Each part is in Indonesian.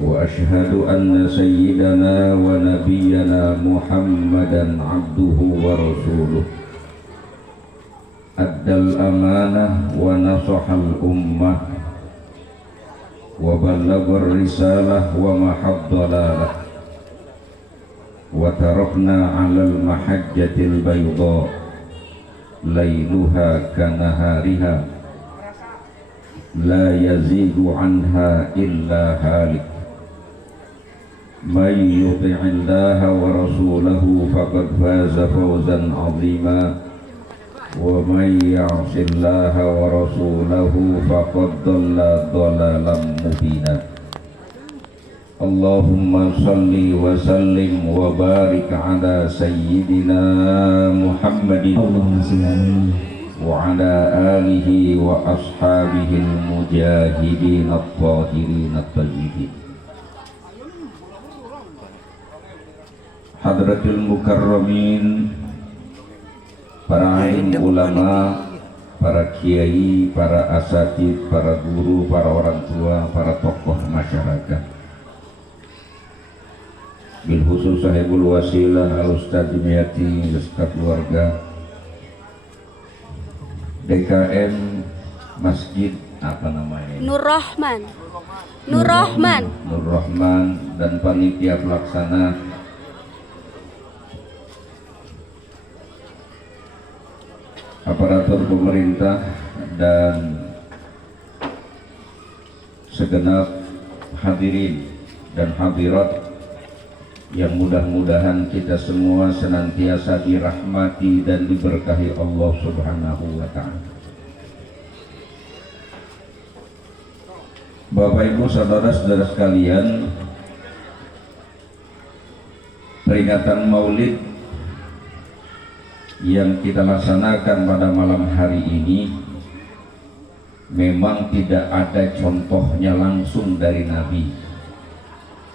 وأشهد أن سيدنا ونبينا محمدا عبده ورسوله أدى الأمانة ونصح الأمة وبلغ الرسالة ومحى الضلالة وتركنا على المحجة البيضاء ليلها كنهارها لا يزيد عنها إلا هالك من يطع الله ورسوله فقد فاز فوزا عظيما ومن يعص الله ورسوله فقد ضل ضلالا مبينا اللهم صل وسلم وبارك على سيدنا محمد وعلى آله وأصحابه المجاهدين الطاهرين الطيبين. Hadratul Mukarramin, para alim ulama, para kiai, para asatid, para guru, para orang tua, para tokoh masyarakat, bil khusus sahibul wasilah al-ustadz Dimyati beserta keluarga, DKM Masjid apa namanya? Nur Rahman dan panitia pelaksana, aparatur pemerintah dan segenap hadirin dan hadirat yang mudah-mudahan kita semua senantiasa dirahmati dan diberkahi Allah Subhanahu wa ta'ala. Bapak Ibu saudara-saudara sekalian, peringatan Maulid yang kita laksanakan pada malam hari ini memang tidak ada contohnya langsung dari Nabi.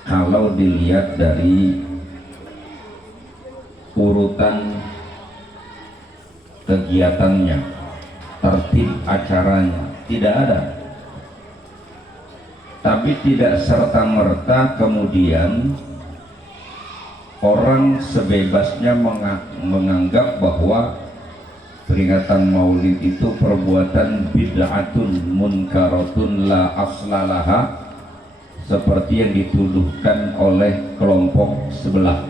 Kalau dilihat dari urutan kegiatannya, tertib acaranya, tidak ada. Tapi tidak serta-merta kemudian orang sebebasnya menganggap bahwa peringatan Maulid itu perbuatan bid'atun munkaratun la aslalaha, seperti yang dituduhkan oleh kelompok sebelah.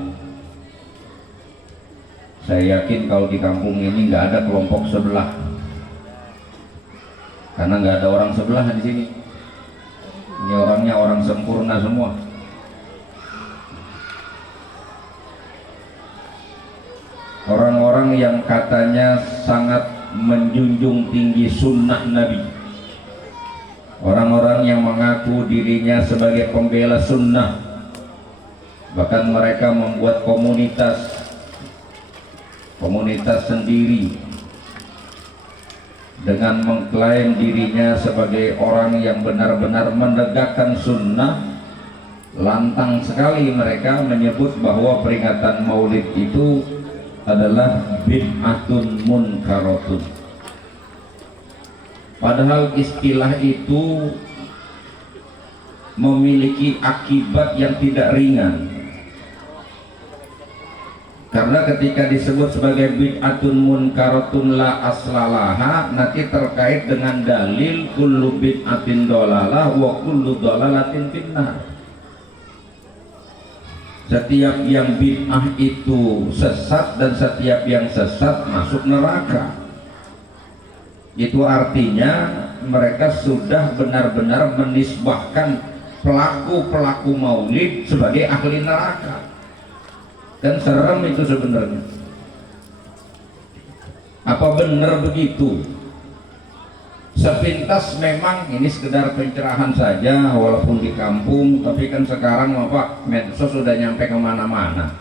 Saya yakin kalau di kampung ini nggak ada kelompok sebelah, karena nggak ada orang sebelah di sini. Ini orangnya orang sempurna semua. Orang-orang yang katanya sangat menjunjung tinggi sunnah Nabi, orang-orang yang mengaku dirinya sebagai pembela sunnah, bahkan mereka membuat komunitas sendiri dengan mengklaim dirinya sebagai orang yang benar-benar menegakkan sunnah. Lantang sekali mereka menyebut bahwa peringatan Maulid itu adalah bid'atun munkaratun. Padahal istilah itu memiliki akibat yang tidak ringan, karena ketika disebut sebagai bid'atun munkaratun la aslalaha, nanti terkait dengan dalil kullu bid'atin dolalah wa kullu dolalatin finnar. Setiap yang bid'ah itu sesat dan setiap yang sesat masuk neraka. Itu artinya mereka sudah benar-benar menisbahkan pelaku-pelaku Maulid sebagai ahli neraka. Dan serem itu sebenarnya. Apa benar begitu? Sepintas memang ini sekedar pencerahan saja walaupun di kampung, tapi kan sekarang Pak medsos sudah nyampe kemana-mana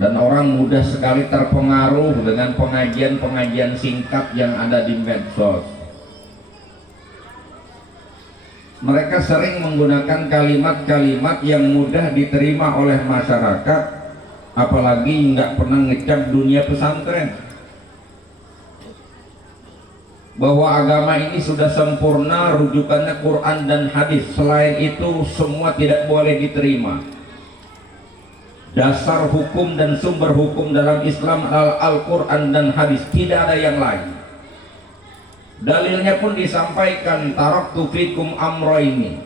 dan orang mudah sekali terpengaruh dengan pengajian-pengajian singkat yang ada di medsos. Mereka sering menggunakan kalimat-kalimat yang mudah diterima oleh masyarakat, apalagi nggak pernah ngecap dunia pesantren. bahwa agama ini sudah sempurna, rujukannya Quran dan hadis. Selain itu semua tidak boleh diterima. Dasar hukum dan sumber hukum dalam Islam adalah Al-Quran dan hadis, tidak ada yang lain. Dalilnya pun disampaikan, taraktu fikum amroini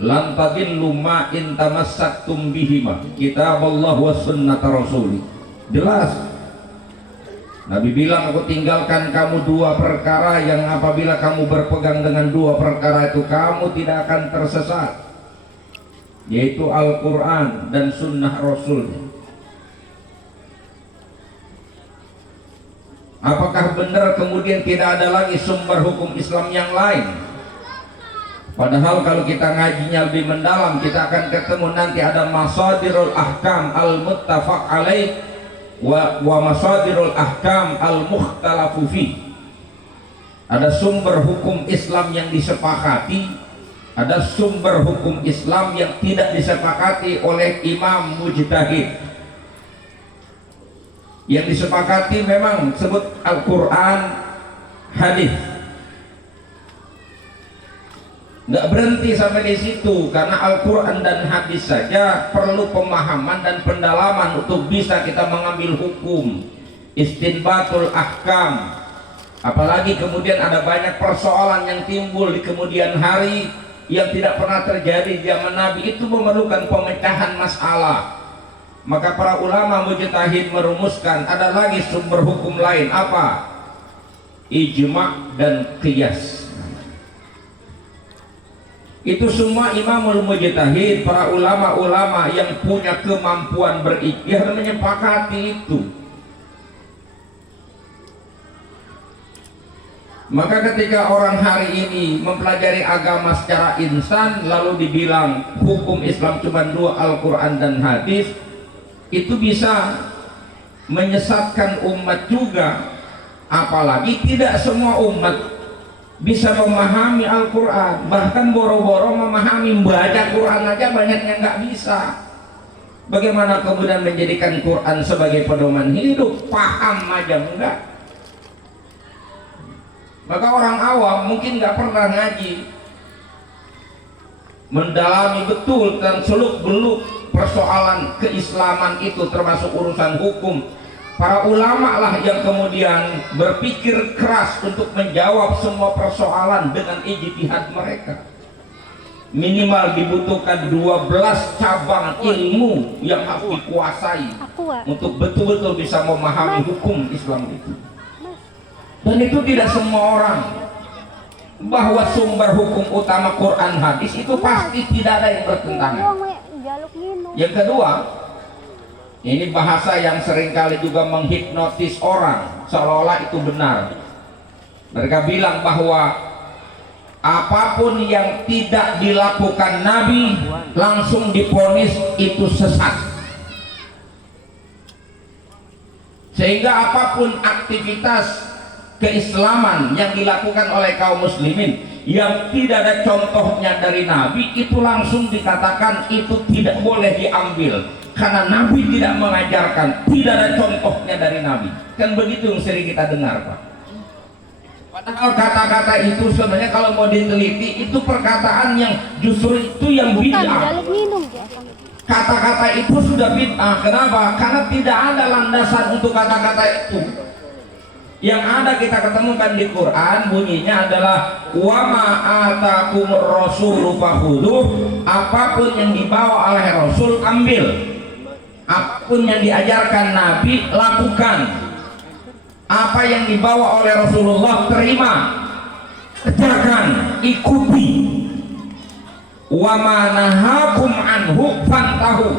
lan tadillu ma in tamassaktum bihima, kitabullah wa sunnata rasuli. Jelas Nabi bilang, aku tinggalkan kamu dua perkara yang apabila kamu berpegang dengan dua perkara itu kamu tidak akan tersesat, yaitu Al-Quran dan sunnah Rasulnya. Apakah benar kemudian tidak ada lagi sumber hukum Islam yang lain? Padahal kalau kita ngajinya lebih mendalam, kita akan ketemu nanti ada masadirul ahkam al-muttafaq alaih wa masadirul ahkam al-mukhtalafu fi. Ada sumber hukum Islam yang disepakati, ada sumber hukum Islam yang tidak disepakati oleh imam mujtahid. Yang disepakati memang sebut Al-Quran, hadis. Nggak berhenti sampai di situ, karena Al-Quran dan hadis saja perlu pemahaman dan pendalaman untuk bisa kita mengambil hukum, istinbatul ahkam. Apalagi kemudian ada banyak persoalan yang timbul di kemudian hari yang tidak pernah terjadi di zaman Nabi, itu memerlukan pemecahan masalah. Maka para ulama mujtahid merumuskan ada lagi sumber hukum lain, apa? Ijma' dan qiyas. Itu semua imamul mujtahid, para ulama-ulama yang punya kemampuan berijtihad menyepakati itu. Maka ketika orang hari ini mempelajari agama secara insan lalu dibilang hukum Islam cuma dua, Al-Quran dan hadis, itu bisa menyesatkan umat juga. Apalagi tidak semua umat bisa memahami Al-Quran, bahkan boro-boro memahami baca Quran aja banyak yang nggak bisa. Bagaimana kemudian menjadikan Quran sebagai pedoman hidup? Paham aja enggak. Maka orang awam mungkin nggak pernah ngaji, mendalami betul dan seluk-beluk persoalan keislaman itu, termasuk urusan hukum. Para ulama lah yang kemudian berpikir keras untuk menjawab semua persoalan dengan ijtihad mereka. Minimal dibutuhkan 12 cabang ilmu yang harus dikuasai untuk betul-betul bisa memahami hukum Islam itu. Dan itu tidak semua orang. Bahwa sumber hukum utama Quran hadis itu pasti tidak ada yang bertentangan. Yang kedua, ini bahasa yang seringkali juga menghipnotis orang seolah-olah itu benar. Mereka bilang bahwa apapun yang tidak dilakukan Nabi langsung divonis itu sesat. Sehingga apapun aktivitas keislaman yang dilakukan oleh kaum muslimin yang tidak ada contohnya dari Nabi, itu langsung dikatakan itu tidak boleh diambil karena Nabi tidak mengajarkan, tidak ada contohnya dari Nabi. Kan begitu yang sering kita dengar, Pak. Padahal kata-kata itu sebenarnya kalau mau diteliti itu perkataan yang justru itu yang bid'ah. Kata-kata itu sudah bid'ah. Kenapa? Karena tidak ada landasan untuk kata-kata itu. Yang ada kita ketemukan di Quran bunyinya adalah wa ma atakumur rasulu fakhudhuh, apapun yang dibawa oleh Rasul ambil, apapun yang diajarkan Nabi lakukan, apa yang dibawa oleh Rasulullah terima, kerjakan, ikuti. Wa ma nahakum anhu fantahu,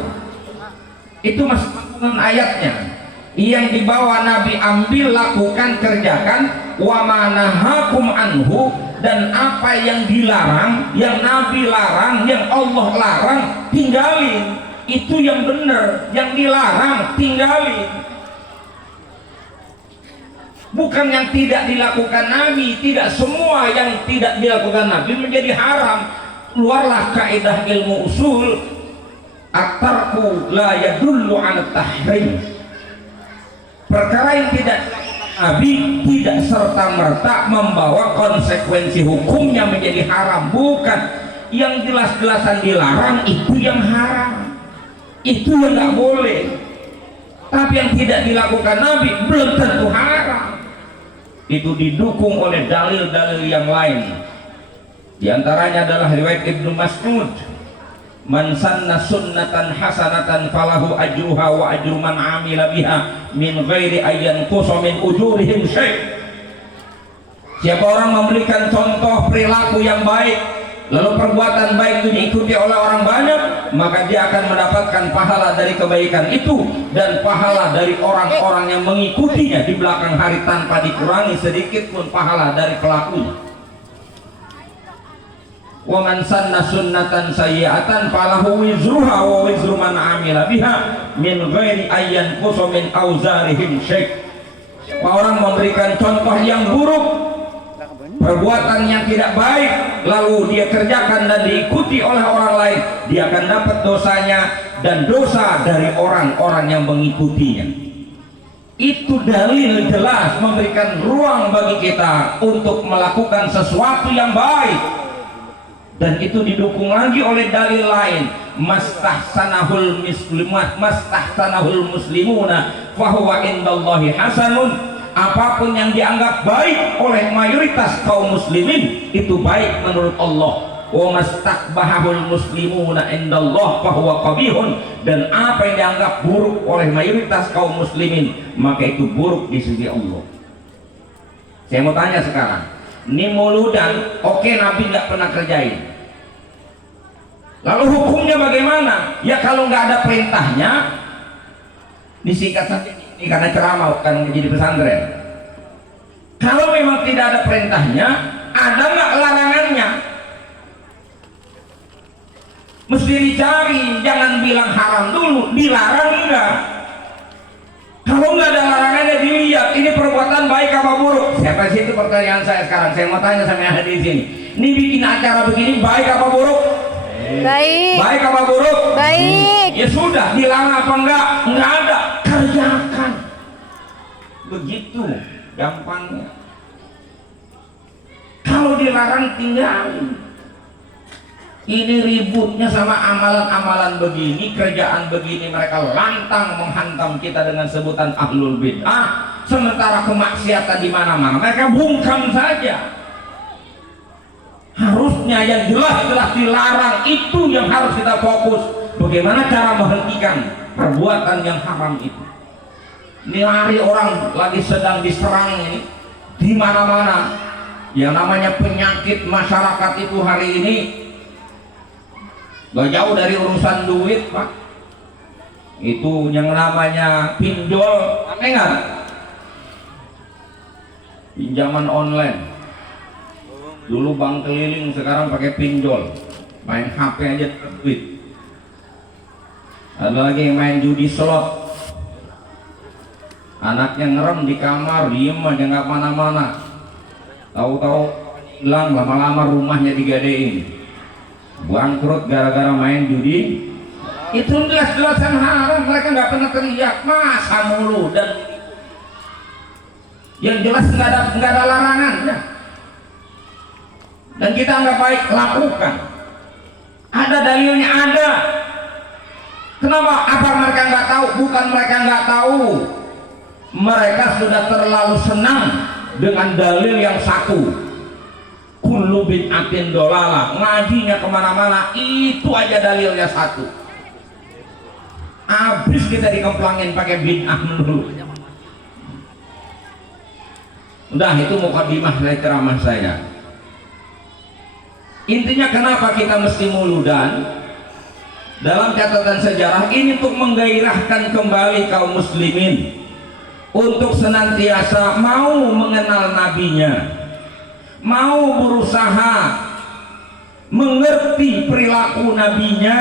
itu masuk ayatnya. Yang dibawa Nabi ambil, lakukan, kerjakan. Wa ma nahakum anhu, dan apa yang dilarang, yang Nabi larang, yang Allah larang, tinggalin. Itu yang benar. Yang dilarang tinggalin, bukan yang tidak dilakukan Nabi. Tidak semua yang tidak dilakukan Nabi menjadi haram. Keluarlah kaidah ilmu usul, at-tarku la yadullu 'ala tahrim. Perkara yang tidak dilakukan Nabi tidak serta-merta membawa konsekuensi hukumnya menjadi haram, bukan. Yang jelas-jelasan dilarang itu yang haram, itu yang nggak boleh. Tapi yang tidak dilakukan Nabi belum tentu haram. Itu didukung oleh dalil-dalil yang lain. Di antaranya adalah riwayat Ibnu Mas'ud, man sanna sunnatan hasanatan falahu ajruha wa ajru man amila biha min ghairi ayyan qusa min ujurihim syai'. Siapa orang memberikan contoh perilaku yang baik, lalu perbuatan baik itu diikuti oleh orang banyak, maka dia akan mendapatkan pahala dari kebaikan itu dan pahala dari orang-orang yang mengikutinya di belakang hari tanpa dikurangi sedikit pun pahala dari pelakunya. Wa man sanna sunnatan sayyi'atan falahu wizruha wa wizru man amila biha min ghairi ayyan qusa min auzarihim syai'. Orang memberikan contoh yang buruk, perbuatan yang tidak baik, lalu dia kerjakan dan diikuti oleh orang lain, dia akan dapat dosanya dan dosa dari orang-orang yang mengikutinya. Itu dalil jelas memberikan ruang bagi kita untuk melakukan sesuatu yang baik. Dan itu didukung lagi oleh dalil lain, mastahsanahul muslimuna fahuwa indallahi hasanun. Apapun yang dianggap baik oleh mayoritas kaum muslimin itu baik menurut Allah. Wa mastakbahul muslimuna indallah fahuwa qabihun. Dan apa yang dianggap buruk oleh mayoritas kaum muslimin, maka itu buruk di sisi Allah. Saya mau tanya sekarang, ini mauludan, oke, Nabi nggak pernah kerjain. Lalu hukumnya bagaimana? Ya kalau nggak ada perintahnya, disingkat saja ini karena ceramah kan menjadi pesantren. Kalau memang tidak ada perintahnya, ada nggak larangannya? Mesti dicari, jangan bilang haram dulu, dilarang enggak. Kalau nggak ada larangannya dilihat, ini perbuatan baik apa buruk? Siapa sih itu pertanyaan saya sekarang? Saya mau tanya sama yang hadir di sini. Ini bikin acara begini baik apa buruk? Baik. Baik apa buruk? Baik. Ya sudah, dilarang apa enggak? Enggak ada, kerjakan. Begitu gampangnya. Kalau dilarang tinggalin. Ini ributnya sama amalan-amalan begini, kerjaan begini, mereka lantang menghantam kita dengan sebutan ahlul bid'ah, sementara kemaksiatan di mana-mana mereka bungkam saja. Harusnya yang jelas-jelas dilarang itu yang harus kita fokus. Bagaimana cara menghentikan perbuatan yang haram itu? Ini hari orang lagi sedang diserang ini di mana-mana. Yang namanya penyakit masyarakat itu hari ini gak jauh dari urusan duit, Pak. Itu yang namanya pinjol, aneh nggak? Pinjaman online. Dulu bank keliling, sekarang pakai pinjol. Main HP aja duit. Ada lagi yang main judi slot. Anaknya ngerem di kamar, diem aja nggak mana-mana. Tahu-tahu hilang, lama-lama rumahnya digadein. Bangkrut gara-gara main judi. Itu jelas-jelasan haram, mereka nggak pernah teriak, masa mulu. Dan yang jelas nggak ada larangannya. Dan kita nggak baik lakukan. Ada dalilnya, ada. Kenapa? Apa mereka nggak tahu? Bukan mereka nggak tahu. Mereka sudah terlalu senang dengan dalil yang satu. Kullu bid'atin dolalah, ngajinya kemana-mana itu aja dalilnya satu. Habis kita dikemplangin pakai bid'ah dulu. Udah, itu mukadimah dari ceramah saya. Intinya kenapa kita mesti muludan? Dalam catatan sejarah ini untuk menggairahkan kembali kaum muslimin untuk senantiasa mau mengenal nabinya, mau berusaha mengerti perilaku nabinya,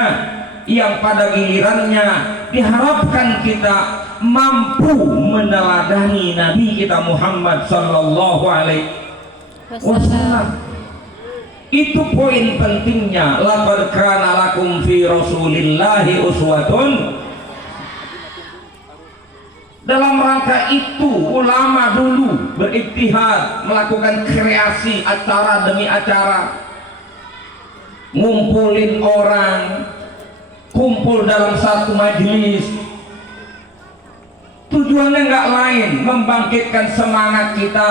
yang pada gilirannya diharapkan kita mampu meneladani Nabi kita Muhammad sallallahu alaihi wasallam. Itu poin pentingnya. Laqad kana lakum fi rasulillahi uswatun Dalam rangka itu ulama dulu berijtihad, melakukan kreasi acara demi acara, ngumpulin orang, kumpul dalam satu majelis. Tujuannya nggak lain, membangkitkan semangat kita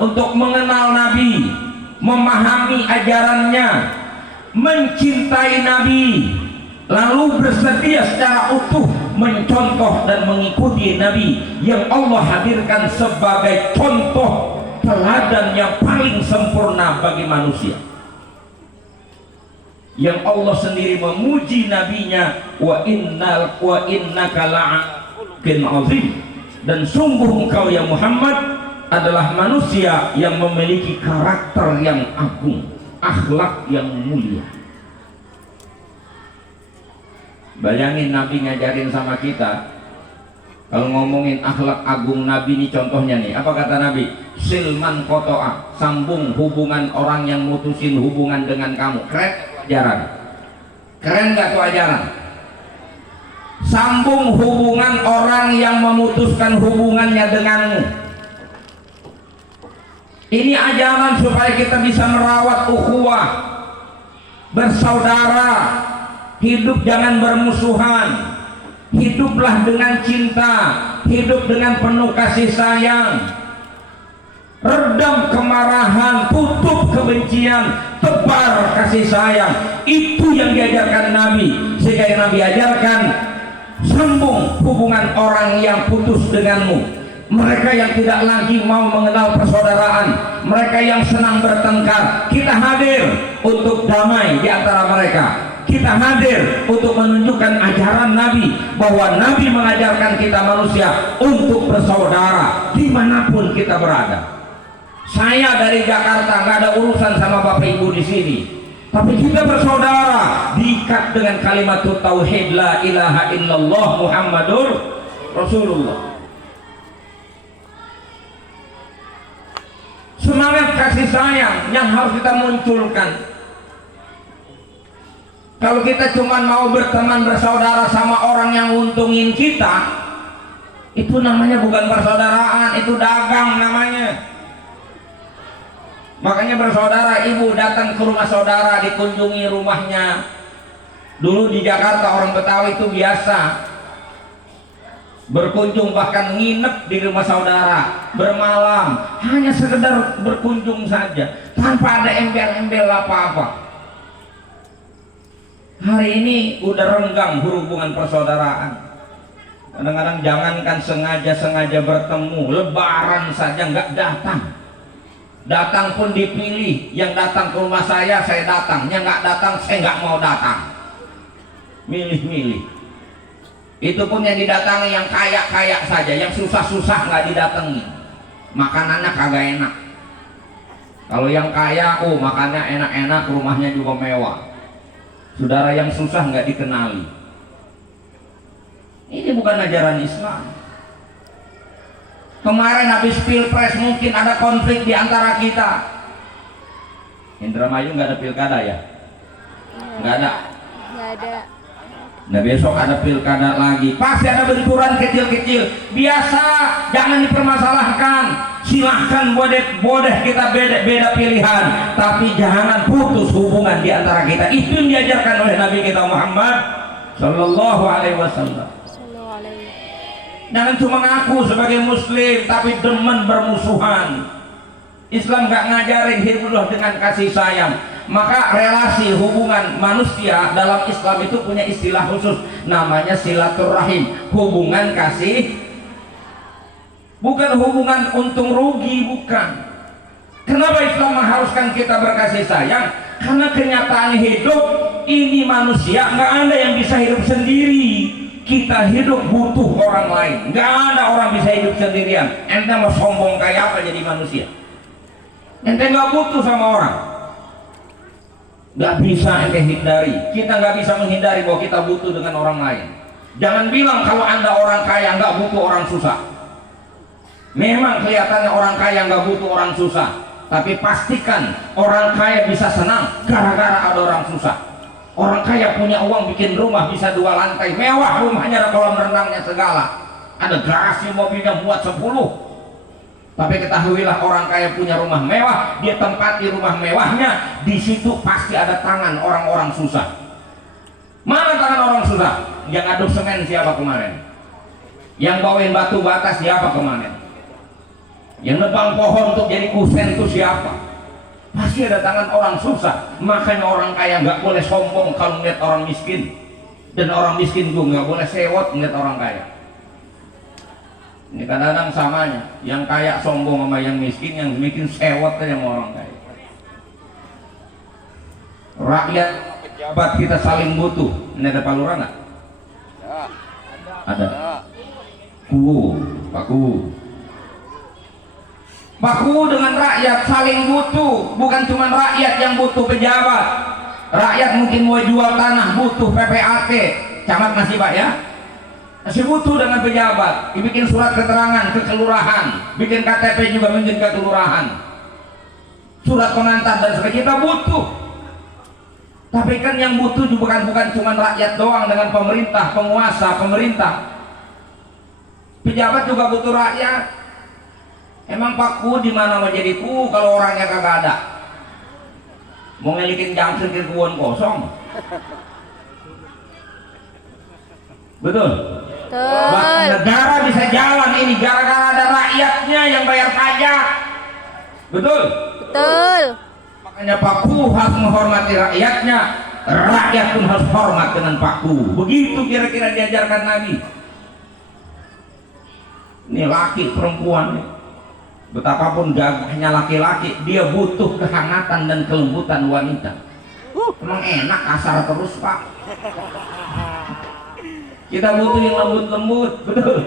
untuk mengenal Nabi, memahami ajarannya, mencintai Nabi, lalu bersedia secara utuh mencontoh dan mengikuti Nabi yang Allah hadirkan sebagai contoh teladan yang paling sempurna bagi manusia, yang Allah sendiri memuji nabinya, wa innaka la'akin azim, dan sungguh engkau ya Muhammad adalah manusia yang memiliki karakter yang agung, akhlak yang mulia. Bayangin Nabi ngajarin sama kita. Kalau ngomongin akhlak agung Nabi, ini contohnya nih. Apa kata Nabi? Silman kotoa, sambung hubungan orang yang mutusin hubungan dengan kamu. Keren ajaran? Keren gak tuh ajaran? Sambung hubungan orang yang memutuskan hubungannya denganmu. Ini ajaran supaya kita bisa merawat ukhuwah, bersaudara. Hidup jangan bermusuhan, hiduplah dengan cinta, hidup dengan penuh kasih sayang, redam kemarahan, tutup kebencian, tebar kasih sayang. Itu yang diajarkan Nabi, sehingga Nabi ajarkan sambung hubungan orang yang putus denganmu, mereka yang tidak lagi mau mengenal persaudaraan, mereka yang senang bertengkar. Kita hadir untuk damai di antara mereka. Kita hadir untuk menunjukkan ajaran Nabi, bahwa Nabi mengajarkan kita manusia untuk bersaudara dimanapun kita berada. Saya dari Jakarta nggak ada urusan sama bapak ibu di sini, tapi kita bersaudara, diikat dengan kalimat tauhid la ilaha illallah Muhammadur Rasulullah. Semangat kasih sayang yang harus kita munculkan. Kalau kita cuma mau berteman bersaudara sama orang yang untungin kita, itu namanya bukan persaudaraan, itu dagang namanya. Makanya bersaudara, ibu datang ke rumah saudara, dikunjungi rumahnya. Dulu di Jakarta orang Betawi itu biasa berkunjung, bahkan nginep di rumah saudara, bermalam, hanya sekedar berkunjung saja tanpa ada embel-embel apa-apa. Hari ini udah renggang hubungan persaudaraan. Kadang-kadang jangankan sengaja bertemu, lebaran saja nggak datang. Datang pun dipilih, yang datang ke rumah saya datang, yang nggak datang saya nggak mau datang. Milih-milih. Itu pun yang didatangi yang kaya-kaya saja, yang susah-susah nggak didatangi. Makanannya kagak enak. Kalau yang kaya, makannya enak-enak, rumahnya juga mewah. Saudara yang susah nggak dikenali. Ini bukan ajaran Islam. Kemarin habis pilpres mungkin ada konflik di antara kita. Indramayu nggak ada pilkada ya? Nggak ada. Nggak ada. Nah besok ada pilkada lagi, pasti ada benturan kecil-kecil. Biasa, jangan dipermasalahkan. Silahkan boleh kita beda pilihan, tapi jangan putus hubungan di antara kita. Itu yang diajarkan oleh Nabi kita Muhammad Sallallahu Alaihi Wasallam. Jangan cuma ngaku sebagai Muslim tapi demen bermusuhan. Islam gak ngajarin hidup dengan kasih sayang. Maka relasi hubungan manusia dalam Islam itu punya istilah khusus, namanya silaturahim, hubungan kasih, bukan hubungan untung rugi, bukan. Kenapa Islam mengharuskan kita berkasih sayang? Karena kenyataan hidup ini manusia nggak ada yang bisa hidup sendiri. Kita hidup butuh orang lain, nggak ada orang bisa hidup sendirian. Ente mau sombong kayak apa jadi manusia? Ente nggak butuh sama orang. Nggak bisa ente hindari. Kita nggak bisa menghindari bahwa kita butuh dengan orang lain. Jangan bilang kalau anda orang kaya nggak butuh orang susah. Memang kelihatannya orang kaya nggak butuh orang susah, tapi pastikan orang kaya bisa senang gara-gara ada orang susah. Orang kaya punya uang bikin rumah bisa 2 lantai, mewah rumahnya, ada kolam renangnya segala. ada garasi mobilnya muat 10. Tapi ketahuilah orang kaya punya rumah mewah, dia tempati rumah mewahnya, di situ pasti ada tangan orang-orang susah. Mana tangan orang susah? Yang aduk semen siapa kemarin? Yang bawain batu bata siapa kemarin? Yang nebang pohon untuk jadi kusen itu siapa? Pasti ada tangan orang susah. Makanya orang kaya nggak boleh sombong kalau melihat orang miskin, dan orang miskin juga nggak boleh sewot melihat orang kaya. Ini kadang-kadang samanya, yang kaya sombong sama yang miskin, yang miskin sewot aja sama orang kaya. Rakyat pejabat kita saling butuh. Ini ada palura nggak? Ada. Baku dengan rakyat saling butuh. Bukan cuma rakyat yang butuh pejabat. Rakyat mungkin mau jual tanah butuh PPAT. Camat masih Pak ya? Masih butuh dengan pejabat, dibikin surat keterangan ke kelurahan, bikin KTP juga bikin ke kelurahan, surat pengantar dan sebagainya. Kita butuh. Tapi kan yang butuh juga bukan cuma rakyat doang dengan pemerintah, penguasa, pemerintah. Pejabat juga butuh rakyat. Emang Pak Ku di mana mau jadi ku kalau orangnya kagak ada? Mau ngelikin jangkrik ke kebun kosong. Betul? Bahkan negara bisa jalan ini gara-gara ada rakyatnya yang bayar pajak. Betul? Betul. Makanya Pak Ku harus menghormati rakyatnya, rakyat pun harus hormat dengan Pak Ku. Begitu kira-kira diajarkan Nabi. Ini laki perempuan nih. Betapapun gagahnya laki-laki, dia butuh kehangatan dan kelembutan wanita. Emang enak kasar terus Pak. Kita butuh yang lembut-lembut, betul.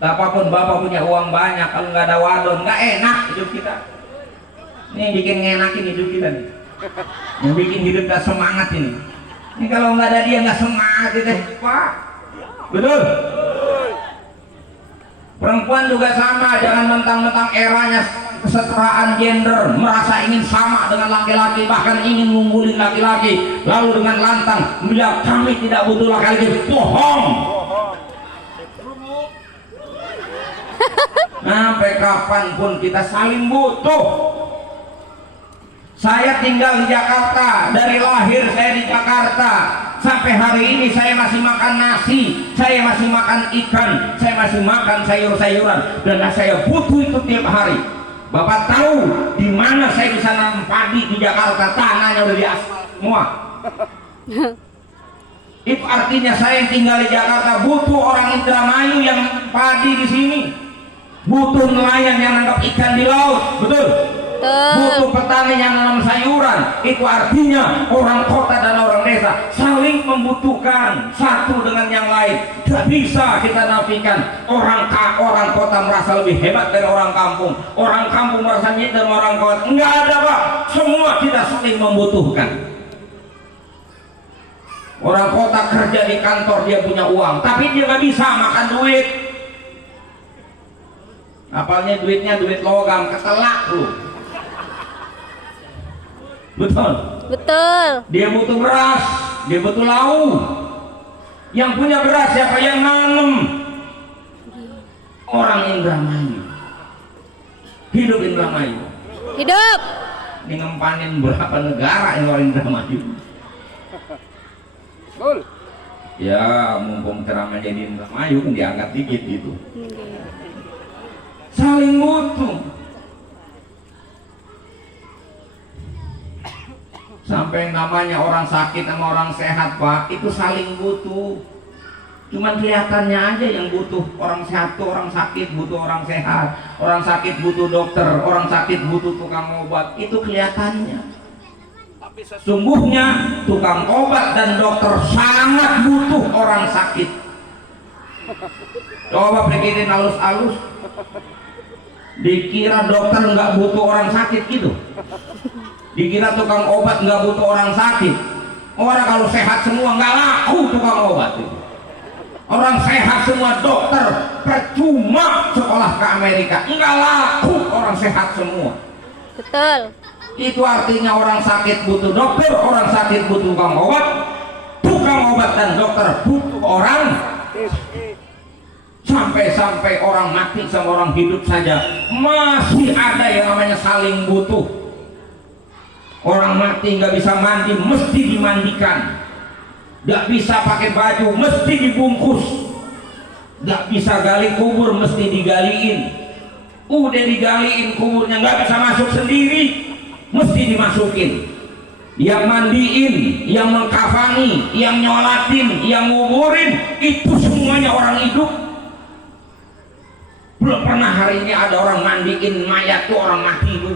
Betapapun Bapak punya uang banyak, kalau nggak ada wadon, nggak enak hidup kita. Ini yang bikin ngenakin hidup kita nih. Yang bikin hidup kita semangat ini. Ini kalau nggak ada dia nggak semangat kita, Pak. Betul. Perempuan juga sama, jangan mentang-mentang eranya kesetaraan gender, merasa ingin sama dengan laki-laki, bahkan ingin ngunggulin laki-laki, lalu dengan lantang bilang kami tidak butuh laki-laki. Bohong. Sampai kapanpun kita saling butuh. Saya tinggal di Jakarta, dari lahir saya di Jakarta, sampai hari ini saya masih makan nasi, saya masih makan ikan, saya masih makan sayur-sayuran, dan saya butuh itu tiap hari. Bapak tahu di mana saya bisa nanam padi di Jakarta, tanahnya udah di aspal semua. Itu artinya saya yang tinggal di Jakarta butuh orang Indramayu yang nanam padi di sini, butuh nelayan yang nangkap ikan di laut, betul? Butuh petani yang nanam sayuran. Itu artinya orang kota dan orang desa saling membutuhkan satu dengan yang lain. Tidak bisa kita nafikan orang kota merasa lebih hebat dari orang kampung, orang kampung merasa nyet dari orang kota. Enggak ada Pak, semua kita saling membutuhkan. Orang kota kerja di kantor, dia punya uang, tapi dia nggak bisa makan duit. Apalnya duitnya duit logam, ketelak tuh. Betul. Betul. Dia butuh beras, dia butuh lauk. Yang punya beras siapa? Yang nanam. Orang Indramayu. Hidup Indramayu. Hidup. Ini ngempanin berapa negara yang orang Indramayu. Betul. Ya mumpung ceramahnya di Indramayu kan diangkat dikit gitu. Saling butuh. Sampai namanya orang sakit sama orang sehat Pak, itu saling butuh. Cuman kelihatannya aja yang butuh. Orang sehat tuh orang sakit butuh orang sehat, orang sakit butuh dokter, orang sakit butuh tukang obat. Itu kelihatannya. Tapi sesungguhnya tukang obat dan dokter sangat butuh orang sakit. Coba pikirin halus-halus. Dikira dokter nggak butuh orang sakit gitu. Dikira tukang obat nggak butuh orang sakit. Orang kalau sehat semua nggak laku tukang obat itu. Orang sehat semua dokter, percuma sekolah ke Amerika, nggak laku orang sehat semua. Betul. Itu artinya orang sakit butuh dokter, orang sakit butuh tukang obat dan dokter butuh orang Sampai-sampai orang mati sama orang hidup saja masih ada yang namanya saling butuh. Orang mati nggak bisa mandi, mesti dimandikan. Nggak bisa pakai baju, mesti dibungkus. Nggak bisa gali kubur, mesti digaliin. Udah digaliin kuburnya nggak bisa masuk sendiri, mesti dimasukin. Yang mandiin, yang mengkafani, yang nyolatin, yang nguburin, itu semuanya orang hidup. Belum pernah hari ini ada orang mandiin mayat tuh orang mati itu.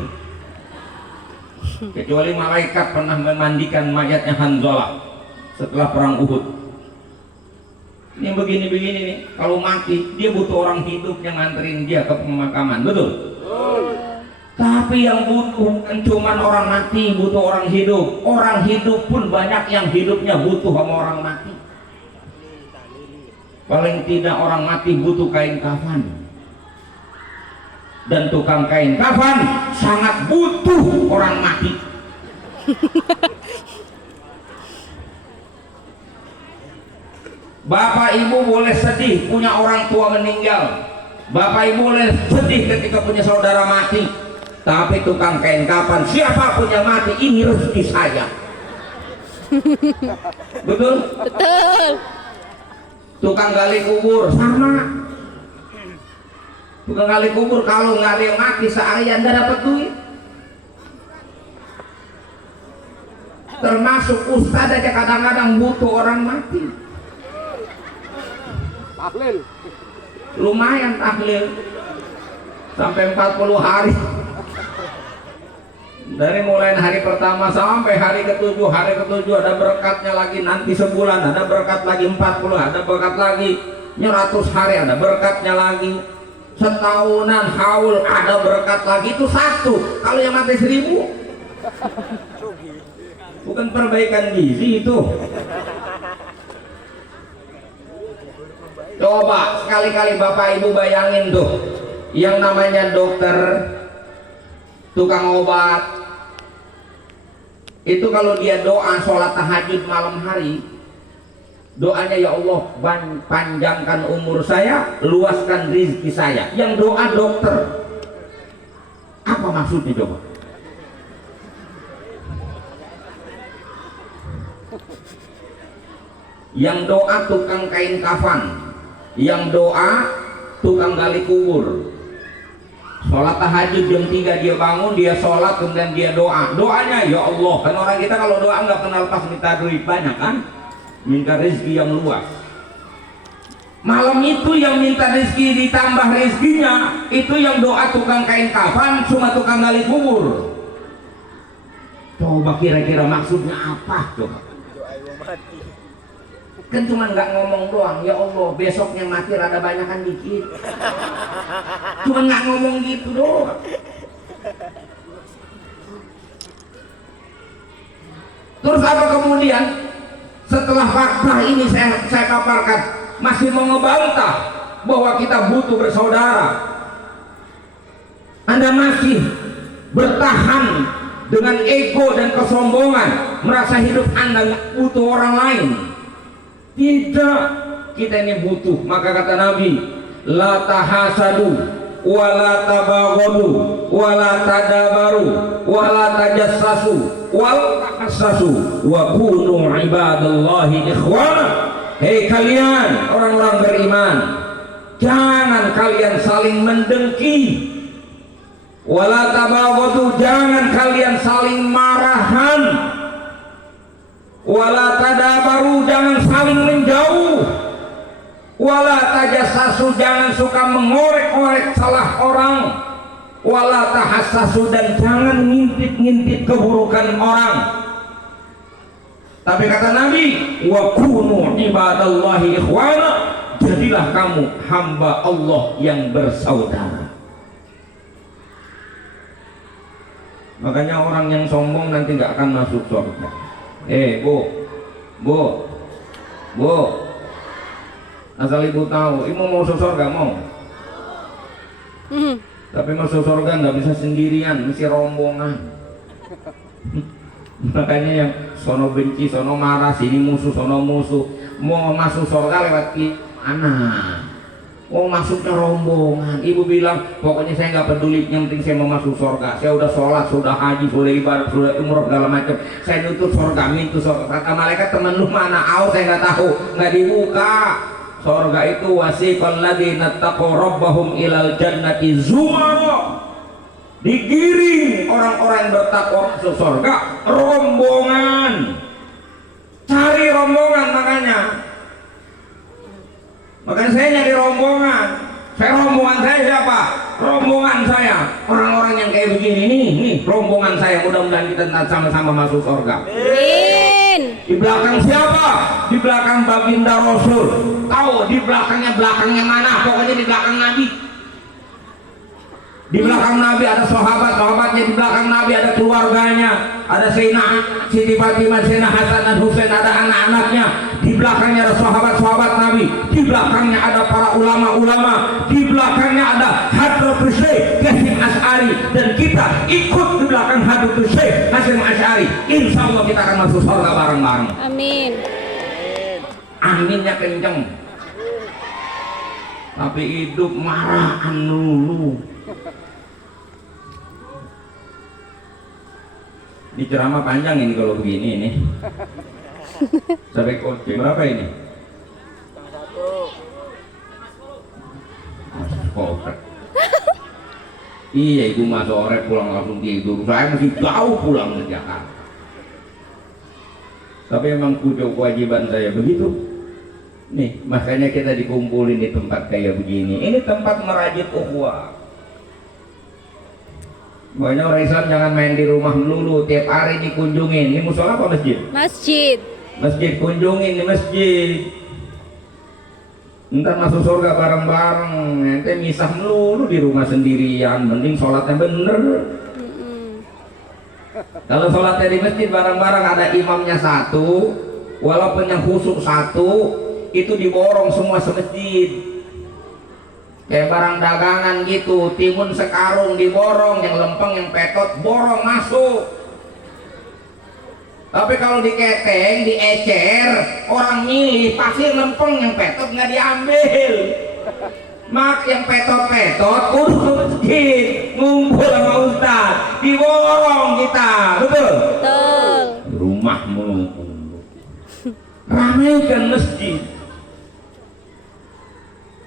Kecuali malaikat pernah memandikan mayatnya Hanzalah setelah perang Uhud. Ini begini-begini nih, kalau mati dia butuh orang hidup yang nganterin dia ke pemakaman, betul? Tapi yang butuh bukan cuma orang mati, butuh orang hidup. Orang hidup pun banyak yang hidupnya butuh sama orang mati. Paling tidak orang mati butuh kain kafan. Dan tukang kain kafan sangat butuh orang mati. Bapak ibu boleh sedih punya orang tua meninggal. Bapak ibu boleh sedih ketika punya saudara mati. Tapi tukang kain kafan, siapapun yang mati, ini rezeki saya. Betul? Betul. Tukang gali kubur sama. Tukang gali kubur kalau nggak ada yang mati seharian nggak dapat duit. Termasuk ustadz aja kadang-kadang butuh orang mati. Tahlil. Lumayan tahlil sampai 40 hari. Dari mulai hari pertama sampai hari ke-7, ada berkatnya lagi, nanti sebulan ada berkat lagi, 40 ada berkat lagi, 100 hari ada berkatnya lagi, setahunan haul ada berkat lagi. Itu satu. Kalau yang mati 1000 bukan perbaikan gizi itu. Coba sekali-kali Bapak Ibu bayangin tuh, yang namanya dokter, tukang obat, itu kalau dia doa sholat tahajud malam hari, doanya ya Allah panjangkan umur saya, luaskan rezeki saya. Yang doa dokter, apa maksudnya coba? Yang doa tukang kain kafan, yang doa tukang gali kubur. Sholat tahajud jam 3 dia bangun, dia sholat, kemudian dia doa. Doanya ya Allah, kan orang kita kalau doa nggak kenal pas minta duit banyak kan, minta rezeki yang luas. Malam itu yang minta rezeki ditambah rezekinya, itu yang doa tukang kain kafan, cuma tukang gali kubur. Coba kira-kira maksudnya apa coba? Kan cuma nggak ngomong doang, ya Allah besoknya mati rada banyakan dikit. Cuma nggak ngomong gitu doang. Terus apa kemudian? Setelah fakta ini saya paparkan, masih mau ngebantah bahwa kita butuh bersaudara. Anda masih bertahan dengan ego dan kesombongan, merasa hidup Anda butuh orang lain. Tidak, kita ini butuh. Maka kata Nabi, la tahasadu wa la tabaghadu wa la tadabaru wa la tajassasu wa la tahassasu wa kunu ibadallahi ikhwana. Hei kalian orang-orang beriman, jangan kalian saling mendengki. Wa la tabaghadu, jangan kalian saling marahan. Wala tadabaru, jangan saling menjauh. Wala tajassasu, jangan suka mengorek-orek salah orang. Wala tahassasu, dan jangan ngintip-ngintip keburukan orang. Tapi kata Nabi, wa kunu ibadallahi ikhwana, jadilah kamu hamba Allah yang bersaudara. Makanya orang yang sombong nanti nggak akan masuk surga. Bu, asal ibu tahu, ibu mau masuk surga mau. Tapi masuk surga nggak bisa sendirian, mesti rombongan. Makanya yang sono benci, sono marah, sini musuh, sono musuh. Mau masuk surga lewat anak. Oh masuknya rombongan. Ibu bilang pokoknya saya nggak peduli, yang penting saya mau masuk surga. Saya udah sholat, sudah haji, sudah ibadah, sudah umroh segala macam. Saya nuntut surga, mintu surga. Kata malaikat, teman lu mana? Saya nggak tahu, nggak dibuka. Surga itu wasiqal ladzina taqaw rabbahum ilal jannati zumara. Digiring orang-orang bertakwa masuk surga rombongan. Cari rombongan makanya saya nyari rombongan. Rombongan saya siapa? Rombongan saya orang-orang yang kayak begini nih rombongan saya. Mudah-mudahan kita sama-sama masuk surga. Amin. Di belakang siapa? Di belakang baginda Rasul. Tahu di belakangnya mana? Pokoknya di belakang Nabi. Di belakang Nabi ada sahabatnya, di belakang Nabi ada keluarganya, ada Sayyidina Siti Fatimah, Sayyidina Hasan dan Husain, ada anak-anaknya. Di belakangnya ada sahabat-sahabat Nabi, di belakangnya ada para ulama-ulama, di belakangnya ada Hadratus Syekh Hasyim Asy'ari, dan kita ikut di belakang Hadratus Syekh Hasyim Asy'ari. Insya Allah kita akan masuk surga bareng-bareng. Amin. Aminnya kenceng. Tapi hidup marahan dulu. Ini ceramah panjang ini kalau begini ini. Sampai jam berapa ini? Masuk Iya, ibu masuk sore pulang langsung tidur. Saya masih jauh pulang ke Jakarta. Tapi memang kewajiban saya begitu. Nih, makanya kita dikumpulin di tempat kayak begini. Ini tempat merajut ukhuwah. Banyak orang Islam jangan main di rumah melulu, tiap hari dikunjungin. Ini musola apa masjid? Masjid. Masjid, kunjungin di masjid. Ntar masuk surga bareng-bareng. Ente misah melulu di rumah sendirian. Mending sholatnya bener. Kalau sholatnya di masjid bareng-bareng, ada imamnya satu, walaupun yang khusyuk satu, itu diborong semua semasjid. Kayak barang dagangan gitu, timun sekarung diborong, yang lempeng, yang petot, borong masuk. Tapi kalau diketeng, diecer, orang milih, pasti lempeng, yang petot nggak diambil. Mak yang petot-petot, kudu ke masjid, ngumpul sama ustaz, diborong kita, betul? Betul. Rumah melulu. Ramaikan masjid.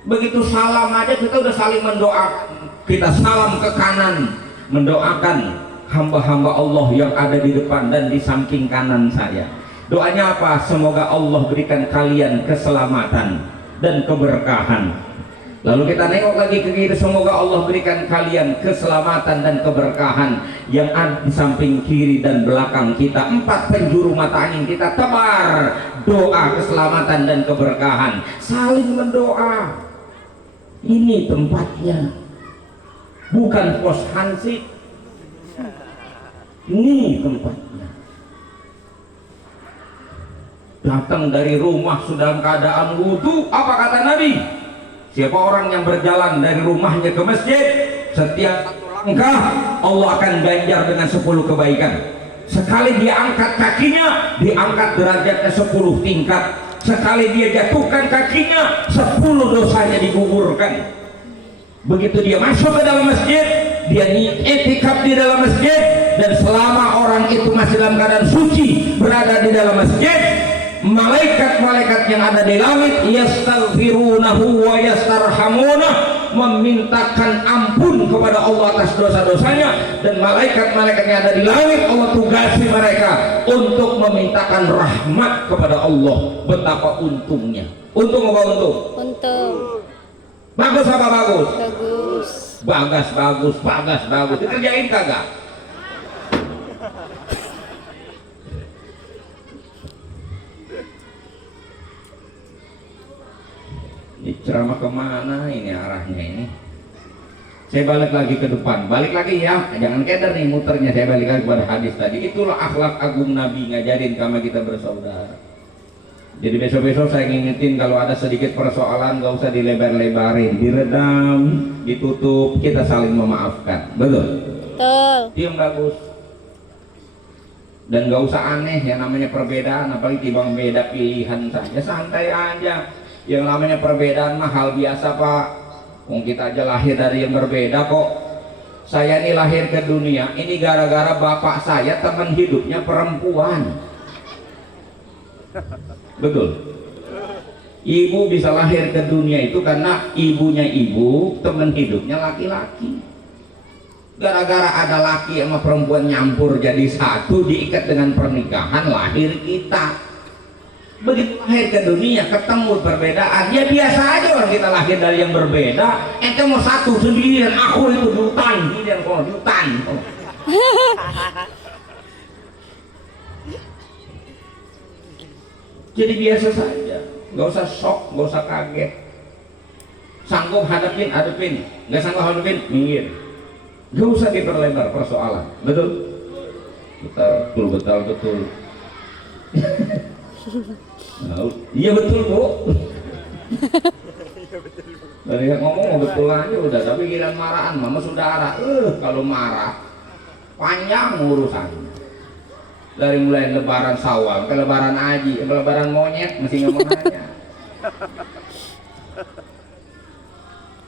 Begitu salam aja kita udah saling mendoakan. Kita salam ke kanan, mendoakan hamba-hamba Allah yang ada di depan dan di samping kanan saya. Doanya apa? Semoga Allah berikan kalian keselamatan dan keberkahan. Lalu kita nengok lagi ke kiri, semoga Allah berikan kalian keselamatan dan keberkahan yang ada di samping kiri dan belakang kita. 4 penjuru mata angin kita tebar doa keselamatan dan keberkahan. Saling mendoa. Ini tempatnya, bukan pos hansip. Ini tempatnya. Datang dari rumah sudah dalam keadaan wudu, apa kata Nabi? Siapa orang yang berjalan dari rumahnya ke masjid, setiap satu langkah Allah akan ganjar dengan 10 kebaikan. Sekali dia angkat kakinya, diangkat derajatnya 10 tingkat. Sekali dia jatuhkan kakinya, 10 dosanya digugurkan. Begitu dia masuk ke dalam masjid, dia i'tikaf di dalam masjid, dan selama orang itu masih dalam keadaan suci berada di dalam masjid, malaikat-malaikat yang ada di langit yastaghfirunahu wa yastarhamunah, memintakan ampun kepada Allah atas dosa-dosanya, dan malaikat-malaikat yang ada di langit Allah tugasi mereka untuk memintakan rahmat kepada Allah. Betapa untungnya. Untung apa untung? Untung. Bagus apa bagus? Bagus. Bagus. Dikerjain kagak? Ini ceramah kemana ini arahnya ini? Saya balik lagi ke depan, balik lagi ya, jangan keder nih muternya. Saya balik lagi kepada hadis tadi. Itulah akhlak agung Nabi, ngajarin kama kita bersaudara. Jadi besok-besok saya ngingetin kalau ada sedikit persoalan gak usah dilebar-lebarin, diredam, ditutup, kita saling memaafkan, betul? Betul. Yang bagus. Dan gak usah aneh yang namanya perbedaan, apalagi timbang beda pilihan saja, santai aja. Yang namanya perbedaan mah hal biasa Pak. Wong kita aja lahir dari yang berbeda kok. Saya ini lahir ke dunia ini gara-gara bapak saya teman hidupnya perempuan. Betul. Ibu bisa lahir ke dunia itu karena ibunya ibu, teman hidupnya laki-laki. Gara-gara ada laki sama perempuan nyampur jadi satu, diikat dengan pernikahan, lahir kita. Begitu lahir ke dunia ketemu perbedaan, ya biasa aja orang kita lahir dari yang berbeda. Ente mau satu sendirian, aku itu di hutan, sendirian kalau di hutan. Jadi biasa saja, nggak usah shock, nggak usah kaget. Sanggup hadapin, hadapin. Nggak sanggup hadapin, minggir. Nggak usah diperlebar persoalan, betul? Betul. Nah, iya betul Bu. Dari ngomong mau betul aja udah, tapi giliran marahan, mama saudara. Kalau marah panjang urusan. Dari mulai lebaran Sawal ke lebaran Haji, ke lebaran monyet mesti ngomong nanya.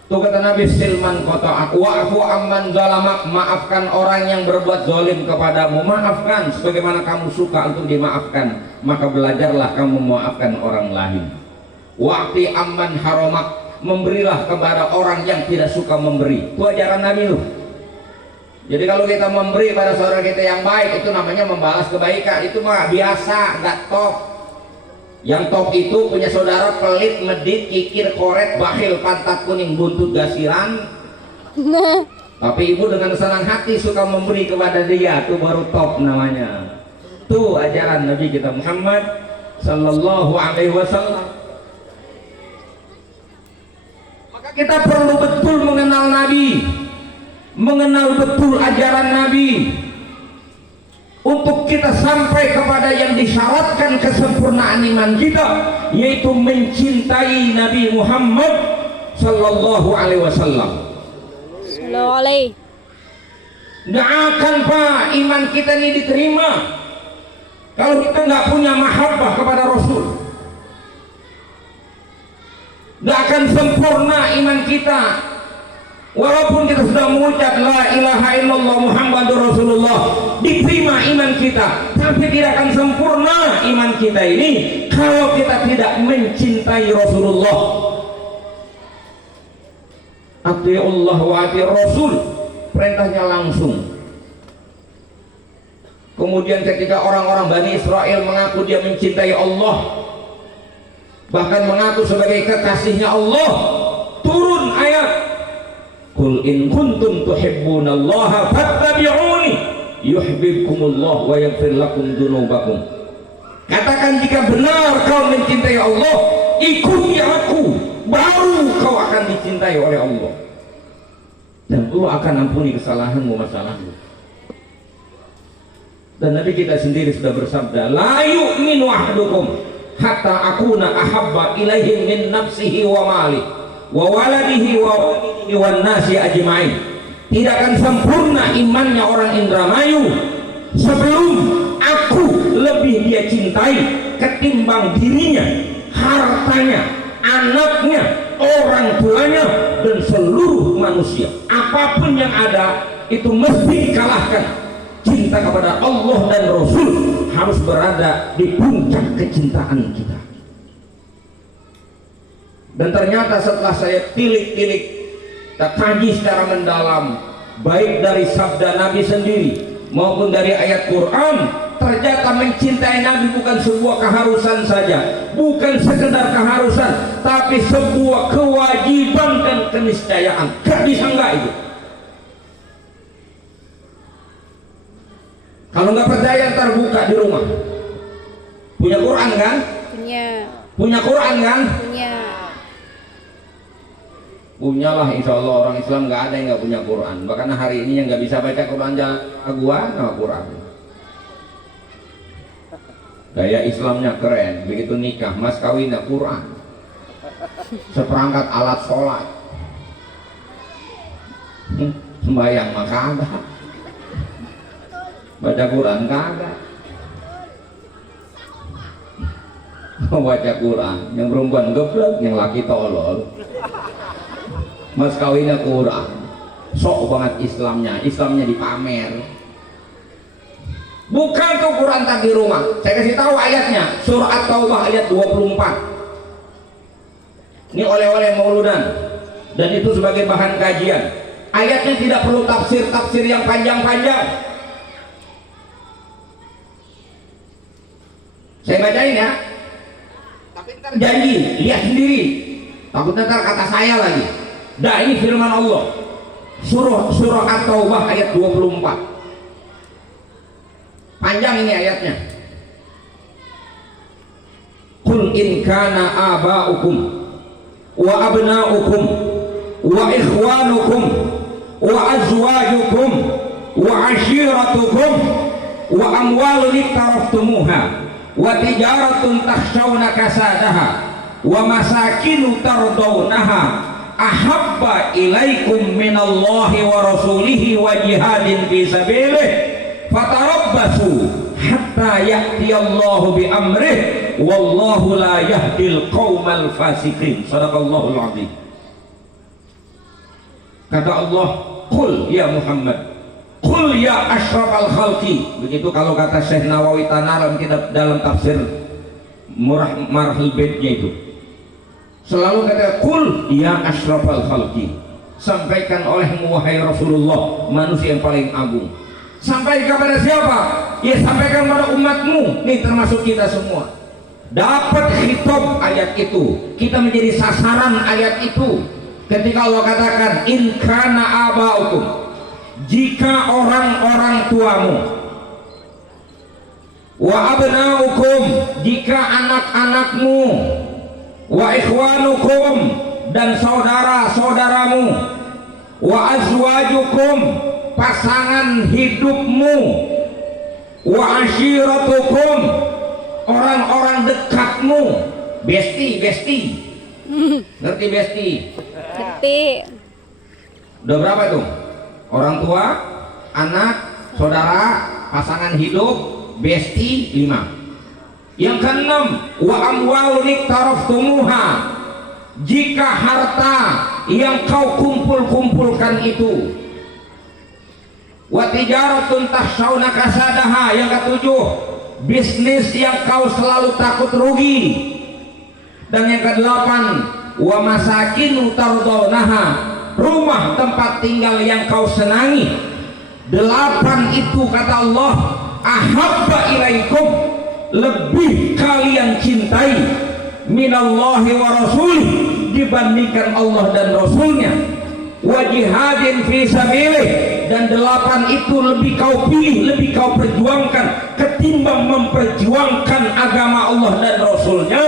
Tuh kata Nabi, silman kota aku wa'fu amman zalamak, maafkan orang yang berbuat zalim kepadamu, maafkan sebagaimana kamu suka untuk dimaafkan, maka belajarlah kamu memaafkan orang lain. Wa'ti amman haramak, memberilah kepada orang yang tidak suka memberi. Itu ajaran Nabi loh. Jadi kalau kita memberi pada saudara kita yang baik, itu namanya membalas kebaikan. Itu mah biasa, nggak top. Yang top itu punya saudara pelit, medit, kikir, koret, bakhil, pantat kuning, buntut, gasiran. Tapi ibu dengan senang hati suka memberi kepada dia, itu baru top namanya. Itu ajaran Nabi kita Muhammad Sallallahu Alaihi Wasallam. Maka kita perlu betul mengenal Nabi, mengenal betul ajaran Nabi, untuk kita sampai kepada yang disyaratkan kesempurnaan iman kita, yaitu mencintai Nabi Muhammad Sallallahu Alaihi Wasallam. Nggak akan Pak iman kita ini diterima kalau kita nggak punya mahabbah kepada Rasul. Nggak akan sempurna iman kita. Walaupun kita sudah mengucap la ilaha illallah Muhammadur Rasulullah, diterima iman kita, tapi tidak akan sempurna iman kita ini kalau kita tidak mencintai Rasulullah. Atiullah wa atiur Rasul, perintahnya langsung. Kemudian ketika orang-orang Bani Israel mengaku dia mencintai Allah, bahkan mengaku sebagai kekasihnya Allah, turun ayat Qul in kuntum tuhibbunallaha fattabi'uni yuhibbukumullah wa yaghfir lakum dzunubakum. Katakan jika benar kau mencintai Allah, ikuti aku, baru kau akan dicintai oleh Allah. Dan Allah akan ampuni kesalahanmu, masalahmu. Dan Nabi kita sendiri sudah bersabda, la yu'minu ahadukum hatta akuna ahabba ilaihi min nafsihi wa mali wa waladihi wa wan nasi ajmain. Tidak akan sempurna imannya orang Indramayu sebelum aku lebih dia cintai ketimbang dirinya, hartanya, anaknya, orang tuanya, dan seluruh manusia. Apapun yang ada itu mesti dikalahkan. Cinta kepada Allah dan Rasul harus berada di puncak kecintaan kita. Dan ternyata setelah saya tilik-tilik, kaji secara mendalam, baik dari sabda Nabi sendiri maupun dari ayat Quran, ternyata mencintai Nabi bukan sebuah keharusan saja, bukan sekedar keharusan, tapi sebuah kewajiban dan keniscayaan. Gak bisa enggak itu. Kalau nggak percaya ntar buka di rumah. Punya Quran kan? Punya. Punya Quran kan? Punya. Punyalah, insya Allah orang Islam nggak ada yang nggak punya Quran. Bahkan hari ini yang nggak bisa baca Quran jagoan sama Quran. Gaya Islamnya keren, begitu nikah mas kawinnya Quran, seperangkat alat sholat, sembahyang mah kagak, baca Quran kagak. baca Quran, yang perempuan geblek, yang laki tolol. Mas kawinnya Quran, sok banget Islamnya dipamer. Bukan tuh Quran tak di rumah. Saya kasih tahu ayatnya, surah At-Taubah ayat 24. Ini oleh-oleh mauludan dan itu sebagai bahan kajian. Ayatnya tidak perlu tafsir yang panjang-panjang. Saya bacain ya. Tapi ntar janji, lihat sendiri. Takutnya ntar kata saya lagi. Dah, ini firman Allah. Surah At-Taubah ayat 24. Panjang ini ayatnya. Qul in kana aba'ukum wa abna'ukum wa ikhwanukum wa azwajukum wa ashiratukum wa amwalun iktaraftumuha wa tijaratun takhshawna kasadaha wa masakinu tardawnaha ahabba ilaikum minallahi wa rasulihi wa jihadin fi sabilih fatarabbasu hatta ya'tiyallahu bi amrih wallahu la yahdil qaumal fasiqin. Sadaqallahul azim. Kata Allah, qul ya Muhammad, qul ya asyrafal khalqi. Begitu kalau kata Syekh Nawawi Tanaram dalam tafsir Marhul Baitnya itu selalu kata qul ya asyrafal khalqi, sampaikan olehmu wahai Rasulullah, manusia yang paling agung. Sampai kepada siapa? Ya sampaikan kepada umatmu. Nih termasuk kita semua dapat khitab ayat itu, kita menjadi sasaran ayat itu. Ketika Allah katakan in kana aba'ukum, jika orang-orang tuamu, wa abna'ukum, jika anak-anakmu, wa ikhwanukum, dan saudara-saudaramu, wa azwajukum, pasangan hidupmu, wa ashiratukum, orang-orang dekatmu, besti. Ngerti besti? Ngerti. Udah berapa tuh? Orang tua, anak, saudara, pasangan hidup, besti, 5. Yang keenam, wa amwalun iktaraftumuha, jika harta yang kau kumpulkan itu, wa tijaratun takhshawna kasadaha, yang ketujuh, bisnis yang kau selalu takut rugi. Dan yang kedelapan, wa masakinu tardawnaha, rumah tempat tinggal yang kau senangi. 8 itu kata Allah, ahabba ilaikum, lebih kalian cintai, minallahi wa rasulih, dibandingkan Allah dan Rasulnya, wa jihadin fi sabilih, dan 8 itu lebih kau pilih, lebih kau perjuangkan ketimbang memperjuangkan agama Allah dan Rasulnya.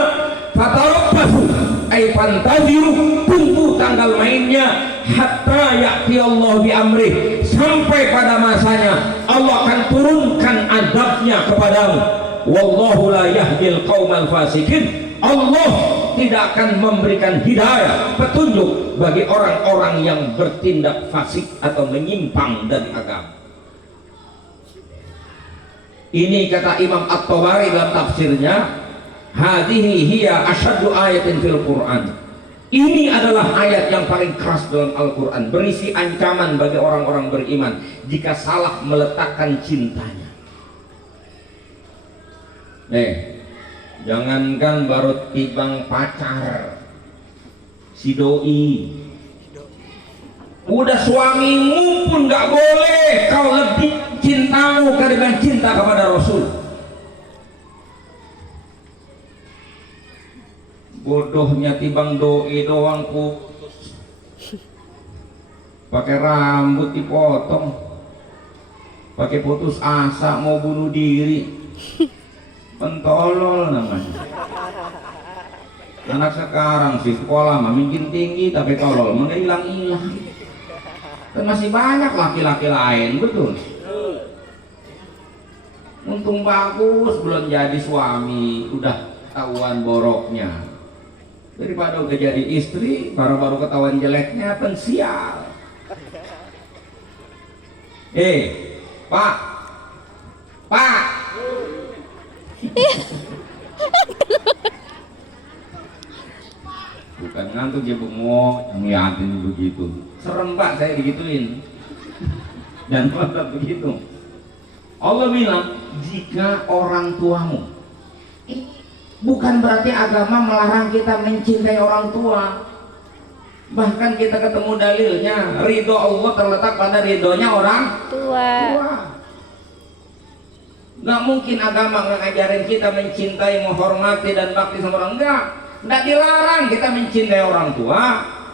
Fatarabbasu ay fantaziru, tunggu tanggal mainnya, hatta ya'ti Allah bi amrih, sampai pada masanya Allah akan turunkan azabnya kepadamu. Wallahu la yahdil qaumal fasikin, Allah tidak akan memberikan hidayah, petunjuk bagi orang-orang yang bertindak fasik atau menyimpang dari agama. Ini kata Imam At-Tabari dalam tafsirnya, hadhihi hiya asyaddu ayatin fil Qur'an. Ini adalah ayat yang paling keras dalam Al-Quran, berisi ancaman bagi orang-orang beriman jika salah meletakkan cintanya. Jangankan baru tibang pacar, si doi, udah suamimu pun gak boleh kau lebih cintamu ketimbang cinta kepada Rasul. Bodohnya tibang doi doang putus, pakai rambut dipotong, pakai putus asa mau bunuh diri, pentolol namanya. Anak sekarang sih sekolah mah mungkin tinggi tapi tolol, mana hilang-hilang. Kan masih banyak laki-laki lain, betul. Untung bagus belum jadi suami, udah ketahuan boroknya. Daripada udah jadi istri, baru-baru ketahuan jeleknya, pensial. Pak, ngantuk dia bengok, ngeliatin begitu. Serem Pak saya digituin. Dan tetap begitu. Allah bilang, jika orang tuamu, ini bukan berarti agama melarang kita mencintai orang tua. Bahkan kita ketemu dalilnya, ridho Allah terletak pada ridhonya orang Tua. Nggak mungkin agama ngajarin kita mencintai, menghormati dan bakti sama orang. Nggak dilarang kita mencintai orang tua,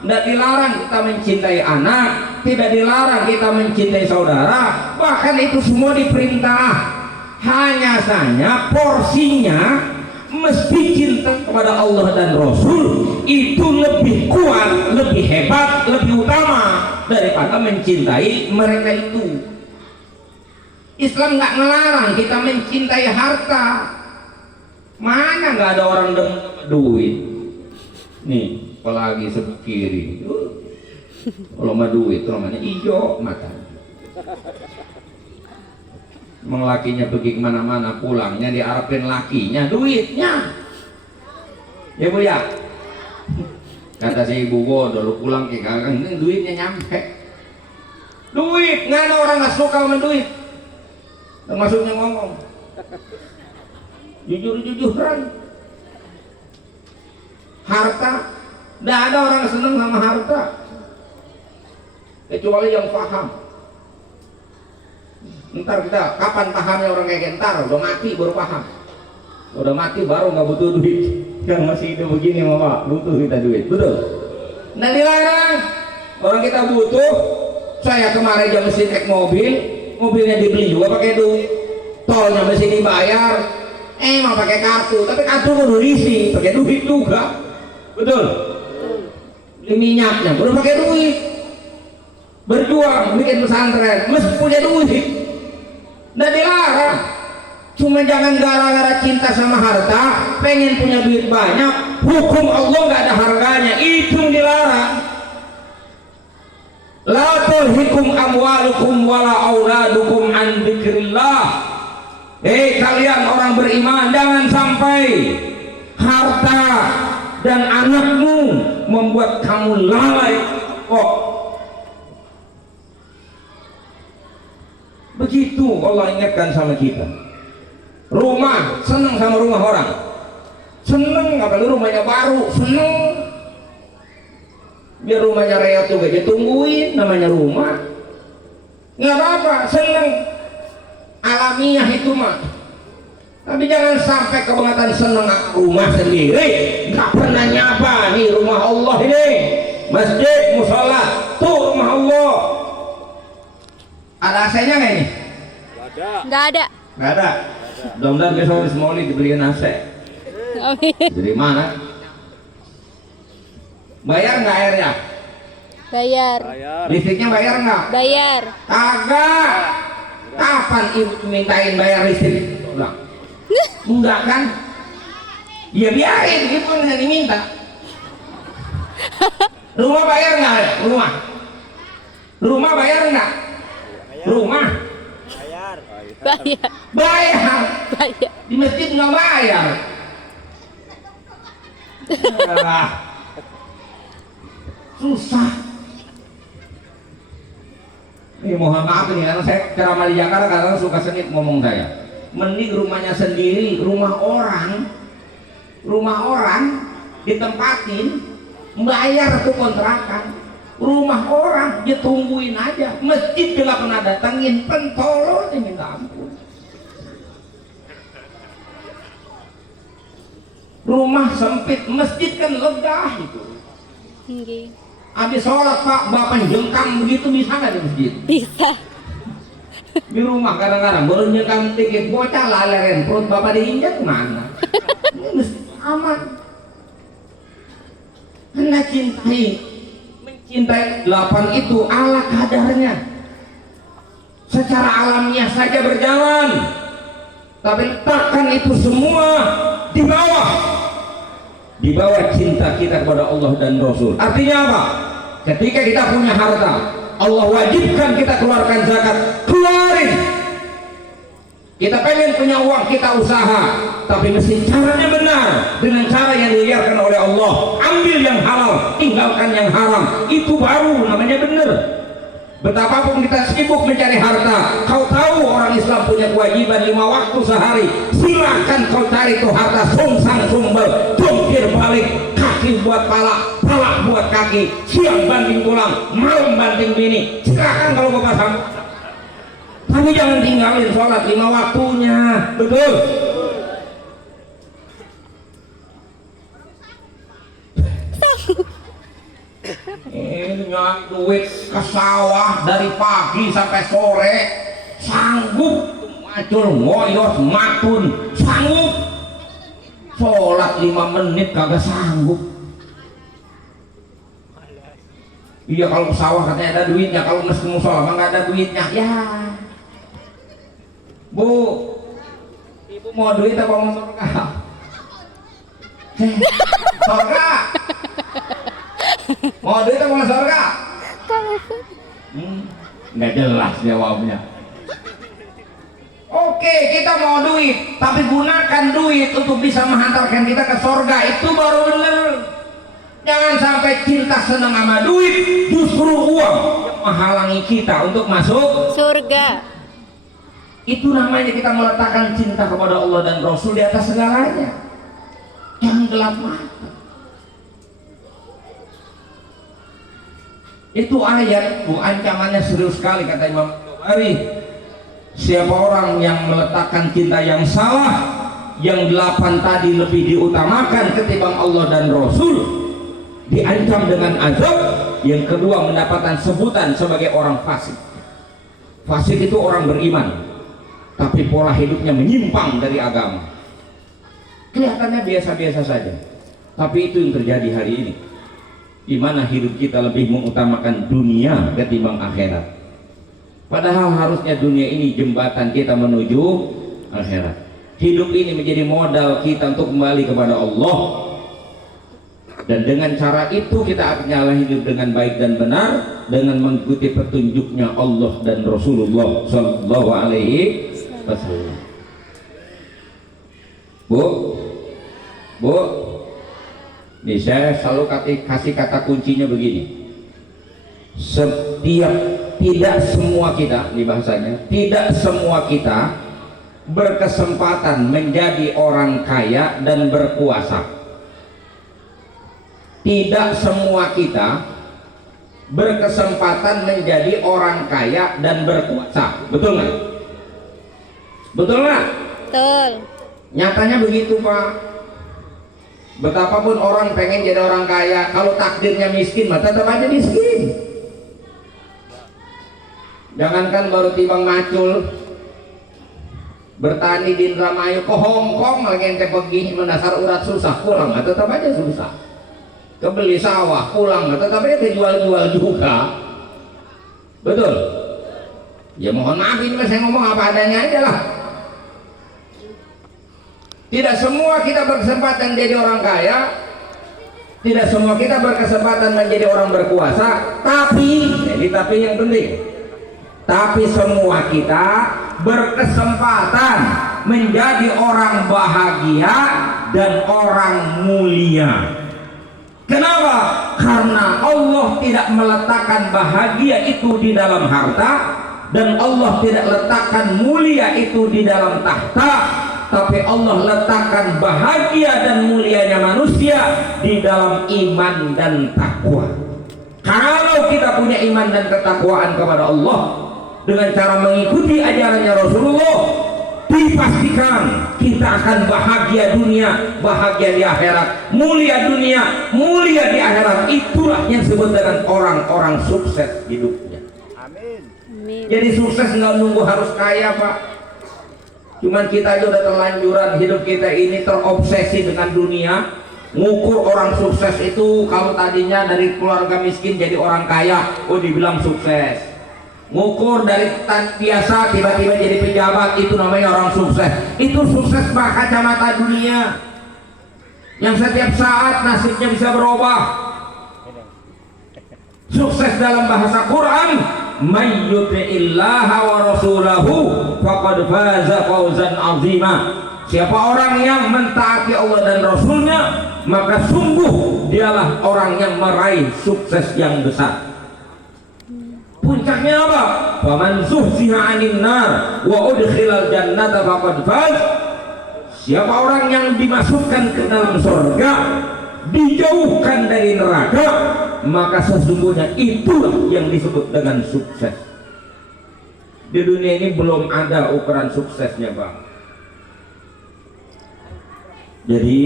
nggak dilarang kita mencintai anak, tidak dilarang kita mencintai saudara. Bahkan itu semua diperintah. Hanya saja porsinya mesti cinta kepada Allah dan Rasul itu lebih kuat, lebih hebat, lebih utama daripada mencintai mereka itu. Islam nggak ngelarang kita mencintai harta. Mana nggak ada orang duit. Nih, apalagi sebelah kiri. Kalau mah duit, namanya hijau mata. Emang lakinya pergi kemana-mana, pulangnya diharapin lakinya, duitnya. Ya Bu ya. Kata si ibu gua dulu pulang ke kakak, ini duitnya nyampe. Duit, nggak ada orang nggak suka sama duit. Termasuknya ngomong jujur-jujuran. Harta, tidak ada orang senang sama harta kecuali yang paham. Ntar kita kapan pahamnya orang kayak ntar udah mati baru paham. Udah mati baru nggak butuh duit. Yang masih hidup begini mama butuh kita duit, betul? Nah dilarang. Orang kita butuh. Saya kemarin jam mesin naik mobil, mobilnya dibeli juga pakai duit, tolnya mesti dibayar, emang pakai kartu, tapi kartu kudu diisi, pakai duit juga, betul? Beli minyaknya kudu pakai duit, berjuang bikin pesantren mesti punya duit, nggak dilarang. Cuma jangan gara-gara cinta sama harta, pengen punya duit banyak, hukum Allah nggak ada harganya, itu yang dilarang. La tulhikum amwalukum wala auladukum an dzikrillah. Kalian orang beriman, jangan sampai harta dan anakmu membuat kamu lalai. Begitu Allah ingatkan sama kita. Rumah, senang sama rumah orang, senang, apalagi rumahnya baru, senang. Biar rumahnya reot juga dia tungguin, namanya rumah. Nggak apa-apa, seneng. Alamiah itu mah. Tapi jangan sampai kebangetan seneng rumah sendiri, nggak pernah nyapa nih rumah Allah ini, masjid, musola, tuh rumah Allah. Ada AC-nya nggak ini? Nggak ada. Nggak ada. Mudah-mudahan besok semua ini dibeliin AC. Amin. Dari mana? Bayar nggak airnya? Bayar. Listriknya bayar nggak? Bayar. Kagak. Kapan ibu mintain bayar listrik? Enggak kan? Ya biarin, ibu yang diminta. Rumah bayar nggak? Rumah? Rumah bayar nggak? Rumah? Bayar. Bayar. Bayar. Di masjid nggak bayar. Susah. Ini mohon maaf ini karena saya ceramah di Jakarta kadang suka sengit ngomong saya. Mending rumahnya sendiri, rumah orang ditempatin, bayar tuh kontrakan. Rumah orang dia tungguin aja, masjid dia nggak pernah datangin, pentolo aja minta ampun. Rumah sempit, masjid kan lega itu. Okay. Habis sholat Pak, bapak jengkang begitu bisa nggak di masjid? Bisa. Di rumah kadang-kadang baru jengkang dikit, bocah laleren perut bapak diinjak mana? Ini mesti aman. Karena mencintai 8 itu ala kadarnya. Secara alamiah saja berjalan, tapi letakkan itu semua di bawah cinta kita kepada Allah dan Rasul. Artinya apa? Ketika kita punya harta, Allah wajibkan kita keluarkan zakat, keluarin. Kita pengen punya uang, kita usaha, tapi mesti caranya benar, dengan cara yang diajarkan oleh Allah. Ambil yang halal, tinggalkan yang haram, itu baru namanya benar. Betapapun kita sibuk mencari harta, kau tahu orang Islam punya kewajiban 5 waktu sehari, silakan kau cari tuh harta, sungsang sumbel, jungkir balik, kaki buat pala, pala buat kaki, siang banting tulang, malam banting bini, silakan kalau bapak sama. Tapi jangan tinggalin sholat 5 waktunya, betul? Ini nyari duit ke sawah dari pagi sampai sore, sanggup macul ngoyos matun, sanggup sholat 5 menit kagak sanggup. Iya, kalau ke sawah katanya ada duitnya, kalau ke musola mah nggak ada duitnya. Ya Bu, ibu mau duit apa mau surga? Surga? Mau duit apa mau surga? Nggak jelas jawabnya. Oke, kita mau duit, tapi gunakan duit untuk bisa menghantarkan kita ke surga. Itu baru bener. Jangan sampai cinta senang sama duit, justru uang yang menghalangi kita untuk masuk Surga. Itu namanya kita meletakkan cinta kepada Allah dan Rasul di atas segalanya. Jangan gelap mata. Itu ayat, ancamannya serius sekali, kata Imam Bukhari. Siapa orang yang meletakkan cinta yang salah, yang 8 tadi lebih diutamakan ketimbang Allah dan Rasul, diancam dengan azab. Yang kedua, mendapatkan sebutan sebagai orang fasik. Fasik itu orang beriman, tapi pola hidupnya menyimpang dari agama. Kelihatannya biasa-biasa saja, tapi itu yang terjadi hari ini, di mana hidup kita lebih mengutamakan dunia ketimbang akhirat. Padahal harusnya dunia ini jembatan kita menuju akhirat. Hidup ini menjadi modal kita untuk kembali kepada Allah, dan dengan cara itu kita akan hidup dengan baik dan benar, dengan mengikuti petunjuknya Allah dan Rasulullah Sallallahu Alaihi Wasallam. Bu, nih saya selalu kasih kata kuncinya begini. Tidak semua kita, nih bahasanya, tidak semua kita berkesempatan menjadi orang kaya dan berkuasa. Tidak semua kita berkesempatan menjadi orang kaya dan berkuasa, betul nggak? Betul nggak? Betul. Nyatanya begitu, Pak. Betapapun orang pengen jadi orang kaya, kalau takdirnya miskin, maka tetap aja miskin. Jangankan baru timbang macul, bertani di Indramayu ke Hongkong lagi ente pergi mendasar urat susah, pulang maka tetap aja susah. Kebeli sawah, pulang maka tetap aja kejual-jual juga. Betul? Ya mohon maaf, ini saya ngomong apa adanya aja lah. Tidak semua kita berkesempatan menjadi orang kaya, tidak semua kita berkesempatan menjadi orang berkuasa, tapi yang penting, tapi semua kita berkesempatan menjadi orang bahagia dan orang mulia. Kenapa? Karena Allah tidak meletakkan bahagia itu di dalam harta, dan Allah tidak letakkan mulia itu di dalam tahta, tapi Allah letakkan bahagia dan mulianya manusia di dalam iman dan takwa. Kalau kita punya iman dan ketakwaan kepada Allah dengan cara mengikuti ajarannya Rasulullah, dipastikan kita akan bahagia dunia, bahagia di akhirat, mulia dunia, mulia di akhirat. Itulah yang disebut dengan orang-orang sukses hidupnya. Amin. Jadi sukses nggak nunggu harus kaya, Pak. Cuman kita aja udah terlanjuran, hidup kita ini terobsesi dengan dunia. Ngukur orang sukses itu kalau tadinya dari keluarga miskin jadi orang kaya, oh dibilang sukses. Ngukur dari biasa tiba-tiba jadi pejabat, itu namanya orang sukses. Itu sukses bah kacamata dunia, yang setiap saat nasibnya bisa berubah. Sukses dalam bahasa Quran, may yuti'illaha wa rasulahu faqad faza fawzan 'azima. Siapa orang yang mentaati Allah dan Rasulnya, maka sungguh dialah orang yang meraih sukses yang besar. Puncaknya apa? Faman zuhziha 'anil nar wa udkhilal jannata faqad faz. Siapa orang yang dimasukkan ke dalam surga, dijauhkan dari neraka, maka sesungguhnya itulah yang disebut dengan sukses. Di dunia ini belum ada ukuran suksesnya, Bang. Jadi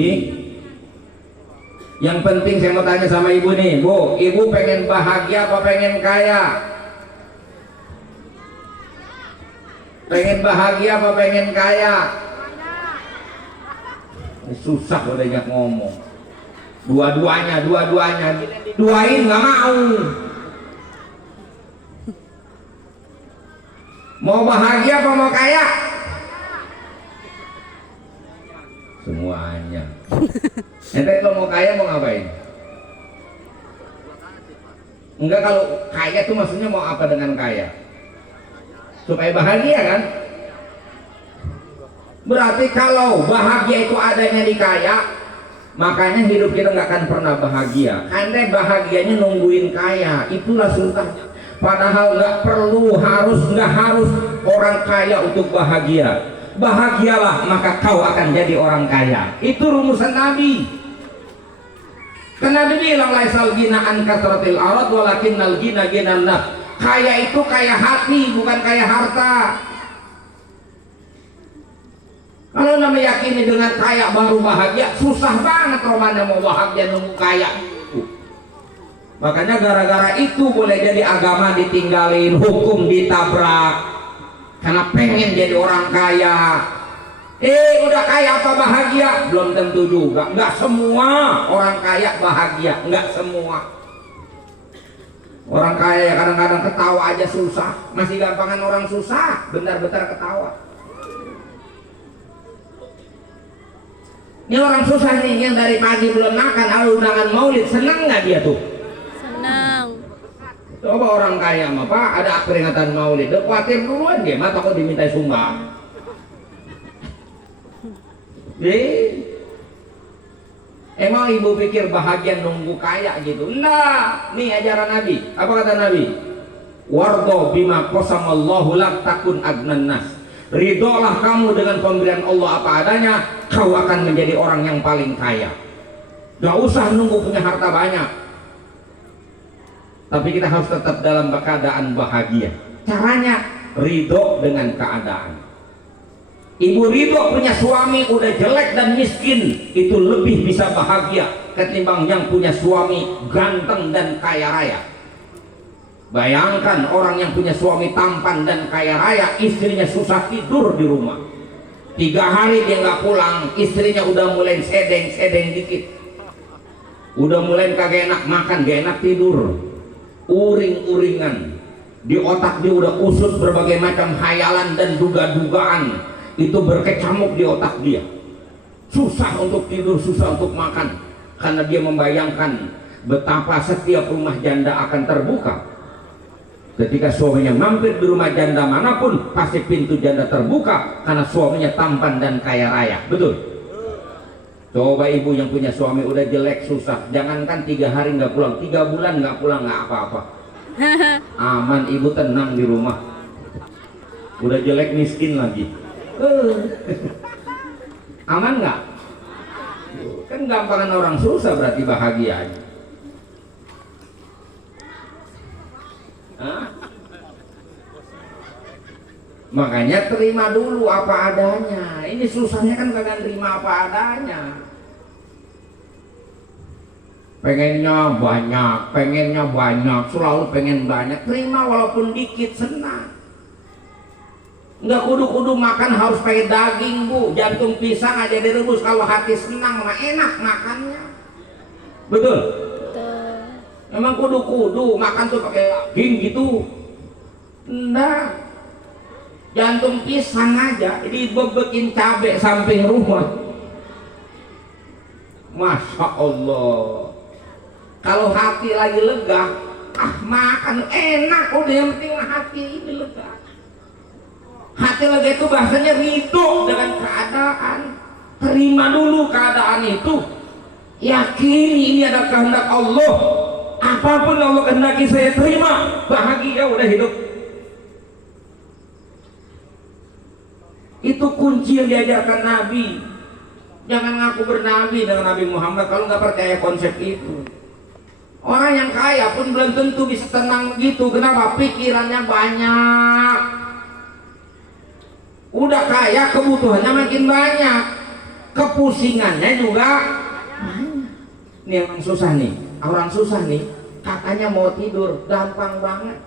yang penting saya mau tanya sama ibu nih, Bu, ibu pengen bahagia apa pengen kaya? Pengen bahagia apa pengen kaya? Susah kalau banyak ngomong. Dua-duanya, duain nggak mau. Mau bahagia apa mau kaya? Semuanya. Ente kalau mau kaya mau ngapain? Enggak, kalau kaya tuh maksudnya mau apa dengan kaya? Supaya bahagia kan? Berarti kalau bahagia itu adanya di kaya, makanya hidup kita nggak akan pernah bahagia. Andai bahagianya nungguin kaya, itulah susahnya. Padahal nggak harus orang kaya untuk bahagia. Bahagialah maka kau akan jadi orang kaya. Itu rumusan Nabi. Karena Nabi bilang laisal gina an kasratil arad walakinnal gina ginan nafs. Kaya itu kaya hati, bukan kaya harta. Kalau nama yakini dengan kaya baru bahagia, susah banget romanya mau bahagia nunggu kaya. Makanya gara-gara itu boleh jadi agama ditinggalin, hukum ditabrak, karena pengen jadi orang kaya. Udah kaya apa bahagia? Belum tentu juga. Enggak semua orang kaya bahagia, enggak semua. Orang kaya kadang-kadang ketawa aja susah, masih gampangan orang susah bentar-bentar ketawa. Ini orang susah nih yang dari pagi belum makan, ada undangan maulid, senang nggak dia tuh? Senang. Coba orang kaya mah Pak, ada peringatan maulid, udah khawatir duluan dia, mata kok diminta sumbang. Emang ibu pikir bahagia nunggu kaya gitu? Nah, nih ajaran Nabi. Apa kata Nabi? Wardo bima qasamallahu lak takun agnan nas. Ridholah kamu dengan pemberian Allah apa adanya, kau akan menjadi orang yang paling kaya. Gak usah nunggu punya harta banyak, tapi kita harus tetap dalam keadaan bahagia. Caranya ridho dengan keadaan. Ibu ridho punya suami udah jelek dan miskin, itu lebih bisa bahagia ketimbang yang punya suami ganteng dan kaya raya. Bayangkan orang yang punya suami tampan dan kaya raya, istrinya susah tidur di rumah. 3 hari dia nggak pulang, istrinya udah mulai sedeng dikit, udah mulai kagak enak makan, gak enak tidur, uring-uringan di otak dia udah usut berbagai macam khayalan dan duga-dugaan itu berkecamuk di otak dia. Susah untuk tidur, susah untuk makan, karena dia membayangkan betapa setiap rumah janda akan terbuka. Ketika suaminya mampir di rumah janda manapun, pasti pintu janda terbuka karena suaminya tampan dan kaya raya. Betul? Coba ibu yang punya suami udah jelek susah, jangankan 3 hari nggak pulang, 3 bulan nggak pulang nggak apa-apa. Aman, ibu tenang di rumah. Udah jelek miskin lagi. Aman nggak? Kan gampangan orang susah berarti bahagia aja. Makanya terima dulu apa adanya. Ini susahnya kan kagak terima apa adanya. Pengennya banyak, selalu pengen banyak. Terima walaupun dikit, senang. Nggak kudu-kudu makan harus pakai daging, Bu. Jantung pisang aja direbus, kalau hati senang mah enak makannya. Betul? Emang kudu-kudu makan tuh pakai daging gitu? Enggak. Jantung pisang aja dibebekin cabai samping rumah. Masya Allah. Kalau hati lagi lega, makan enak udah, yang penting hati ini lega. Hati lega itu bahasanya ridho dengan keadaan. Terima dulu keadaan itu, yakini ini adalah kehendak Allah. Apapun Allah kehendaki saya terima, bahagia udah hidup. Itu kunci yang diajarkan Nabi. Jangan ngaku bernabi dengan Nabi Muhammad kalau nggak percaya konsep itu. Orang yang kaya pun belum tentu bisa tenang gitu. Kenapa? Pikirannya banyak. Udah kaya, kebutuhannya makin banyak, kepusingannya juga banyak. Ini orang susah nih, katanya mau tidur gampang banget.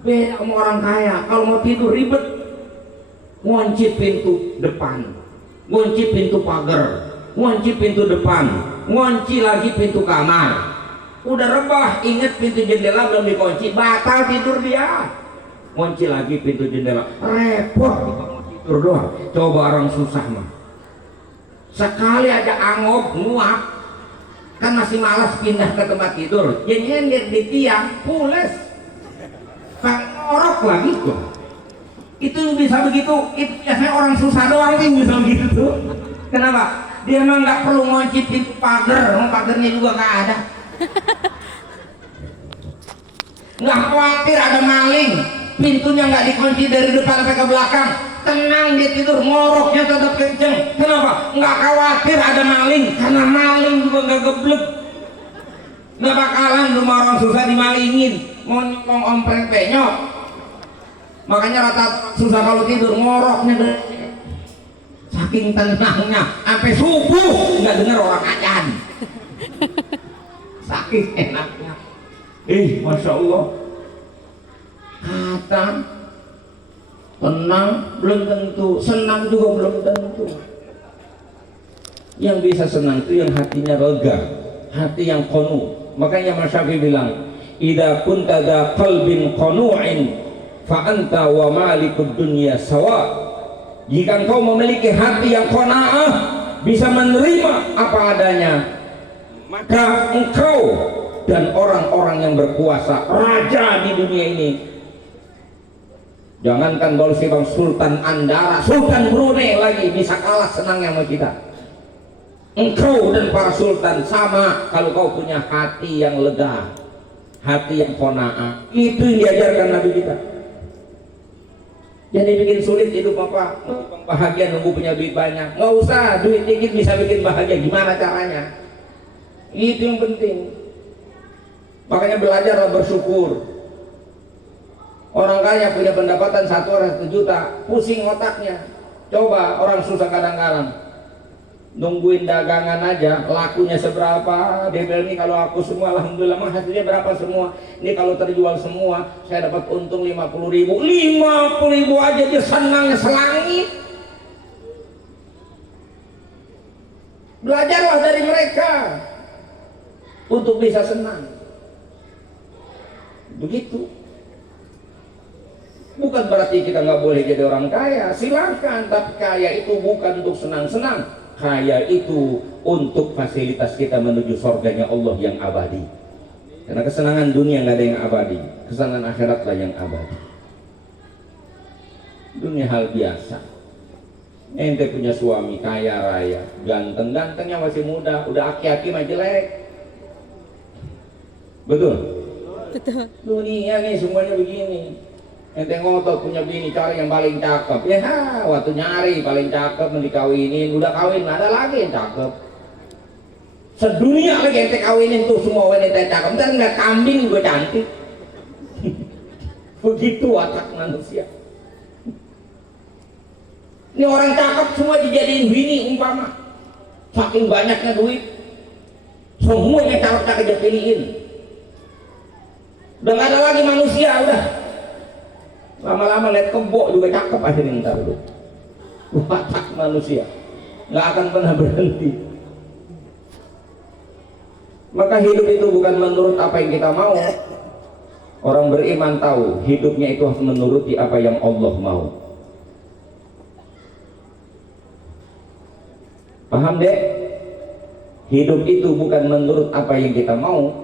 Beda sama orang kaya, kalau mau tidur ribet. Ngunci pintu depan, ngunci pintu pagar, ngunci pintu depan, ngunci lagi pintu kamar. Udah rebah, inget pintu jendela belum dikunci, batal tidur dia. Ngunci lagi pintu jendela, repot mau tidur doang. Coba orang susah mah, sekali aja angop nguap, kan masih malas pindah ke tempat tidur, jadi nyender di tiang, pules, ngorok lagi tuh. Itu bisa begitu, itu biasanya orang susah doang yang bisa begitu tuh. Kenapa? Dia emang nggak perlu ngunci pintu pagar, pagarnya juga nggak ada. Nggak khawatir ada maling, pintunya nggak dikunci dari depan sampai ke belakang, tenang dia tidur, ngoroknya tetap kenceng. Kenapa? Nggak khawatir ada maling, karena maling juga nggak geblek. Nggak bakalan rumah orang susah dimalingin, mau nyolong ompreng penyok. Makanya rata susah kalau tidur, ngoroknya saking tenangnya sampai subuh nggak dengar orang ajan. Saking enaknya. Masya Allah. Kata tenang belum tentu, senang juga belum tentu. Yang bisa senang itu yang hatinya lega, hati yang qanu. Makanya Mas Syafi'i bilang, idza kunta dza qalbin qanu'in fa anta wa malikud dunya sawa. Jika engkau memiliki hati yang qanaah, bisa menerima apa adanya, maka engkau dan orang-orang yang berkuasa, raja di dunia ini, jangankan Bolsi Bang Sultan Andara, Sultan Brunei lagi bisa kalah senangnya sama kita. Engkau dan para sultan sama kalau kau punya hati yang lega, hati yang qanaah. Itu yang diajarkan Nabi kita. Jadi bikin sulit hidup apa? Bahagia nunggu punya duit banyak. Nggak usah, duit dikit bisa bikin bahagia. Gimana caranya? Itu yang penting. Makanya belajarlah bersyukur. Orang kaya punya pendapatan 1 orang 1 juta, pusing otaknya. Coba orang susah kadang-kadang nungguin dagangan aja, lakunya seberapa. Dia bilang, ini kalau aku semua alhamdulillah mah hasilnya berapa semua. Ini kalau terjual semua saya dapat untung 50.000. 50.000 aja dia senangnya selangit. Belajarlah dari mereka untuk bisa senang. Begitu. Bukan berarti kita nggak boleh jadi orang kaya, silakan, tapi kaya itu bukan untuk senang-senang. Kaya itu untuk fasilitas kita menuju surganya Allah yang abadi. Karena kesenangan dunia nggak ada yang abadi, kesenangan akhiratlah yang abadi. Dunia hal biasa. Ente punya suami kaya raya, ganteng-gantengnya masih muda, udah aki-aki mah jelek. Betul? Betul. Dunia nih semuanya begini. Ente ngotot punya bini, cari yang paling cakep. Ya, waktu nyari paling cakep, mau dikawinin, udah kawin, ada lagi yang cakep. Sedunia lagi ente kawinin tuh semua wanita cakep. Ntar nggak kambing juga cantik. Begitu watak manusia. Ini orang cakep semua dijadiin bini umpama. Saking banyaknya duit, semuanya cakep-cakep dipilihin. Udah nggak ada lagi manusia, udah. Lama-lama lihat kebo juga cakep akhirnya ntar dulu. Watak manusia nggak akan pernah berhenti. Maka hidup itu bukan menurut apa yang kita mau. Orang beriman tahu hidupnya itu harus menuruti apa yang Allah mau. Paham deh? Hidup itu bukan menurut apa yang kita mau,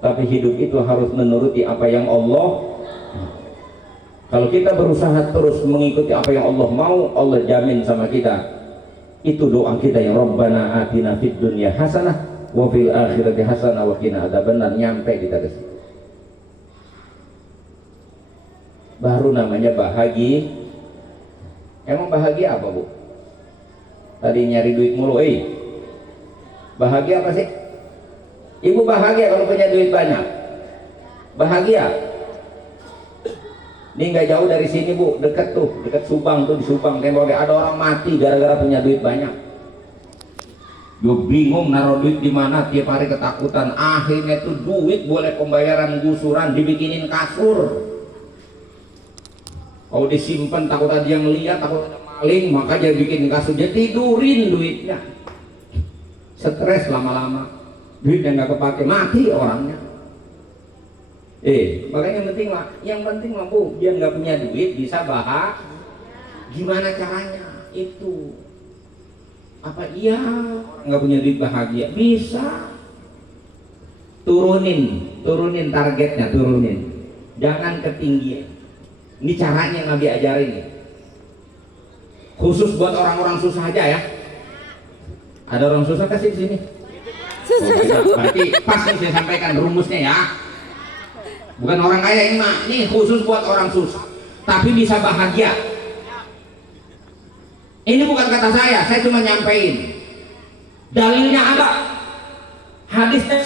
tapi hidup itu harus menuruti apa yang Allah. Kalau kita berusaha terus mengikuti apa yang Allah mau, Allah jamin sama kita. Itu doa kita yang Rabbana atina fid dunya hasanah wa fil akhirati hasanah wa qina adzabannar, nyampe kita ke situ. Baru namanya bahagia. Emang bahagia apa, Bu? Tadi nyari duit mulu, bahagia apa sih? Ibu bahagia kalau punya duit banyak? Bahagia? Ini nggak jauh dari sini, Bu, dekat tuh, dekat Subang tuh, di Subang temboknya ada orang mati gara-gara punya duit banyak. Gue bingung naruh duit di mana, tiap hari ketakutan. Akhirnya tuh duit boleh pembayaran gusuran, dibikinin kasur. Kalau disimpan takut ada yang lihat, takut ada maling, maka dia bikin kasur, dia tidurin duitnya. Stres lama-lama, duitnya nggak kepake, mati orangnya. Makanya yang penting mah Bu, dia nggak punya duit bisa bahagia. Gimana caranya? Itu apa iya nggak punya duit bahagia? Bisa. Turunin targetnya, turunin. Jangan ketinggian. Ini caranya yang Nabi ajarin nih. Khusus buat orang-orang susah aja ya. Ada orang susah kasih di sini. Berarti pas nih saya sampaikan rumusnya ya. Bukan orang kaya ini mah, nih khusus buat orang susah, tapi bisa bahagia. Ini bukan kata saya cuma nyampein. Dalilnya apa? Hadisnya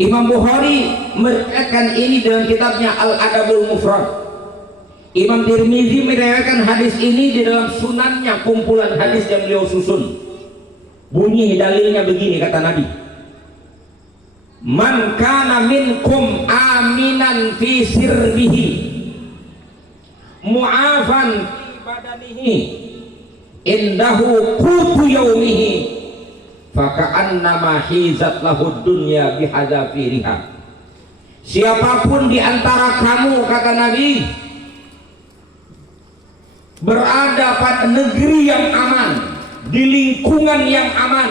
Imam Bukhari meriwayatkan ini dalam kitabnya Al-Adabul Mufrad. Imam Tirmizi meriwayatkan hadis ini di dalam sunannya, kumpulan hadis yang beliau susun. Bunyi dalilnya begini, kata Nabi, man kana minkum aminan fi sirrihi mu'afan fi badanihi indahu qutu yaumihi faka'annama hizat lahu dunya bihadzafiriha. Siapapun di antara kamu, kata Nabi, berada pada negeri yang aman, di lingkungan yang aman.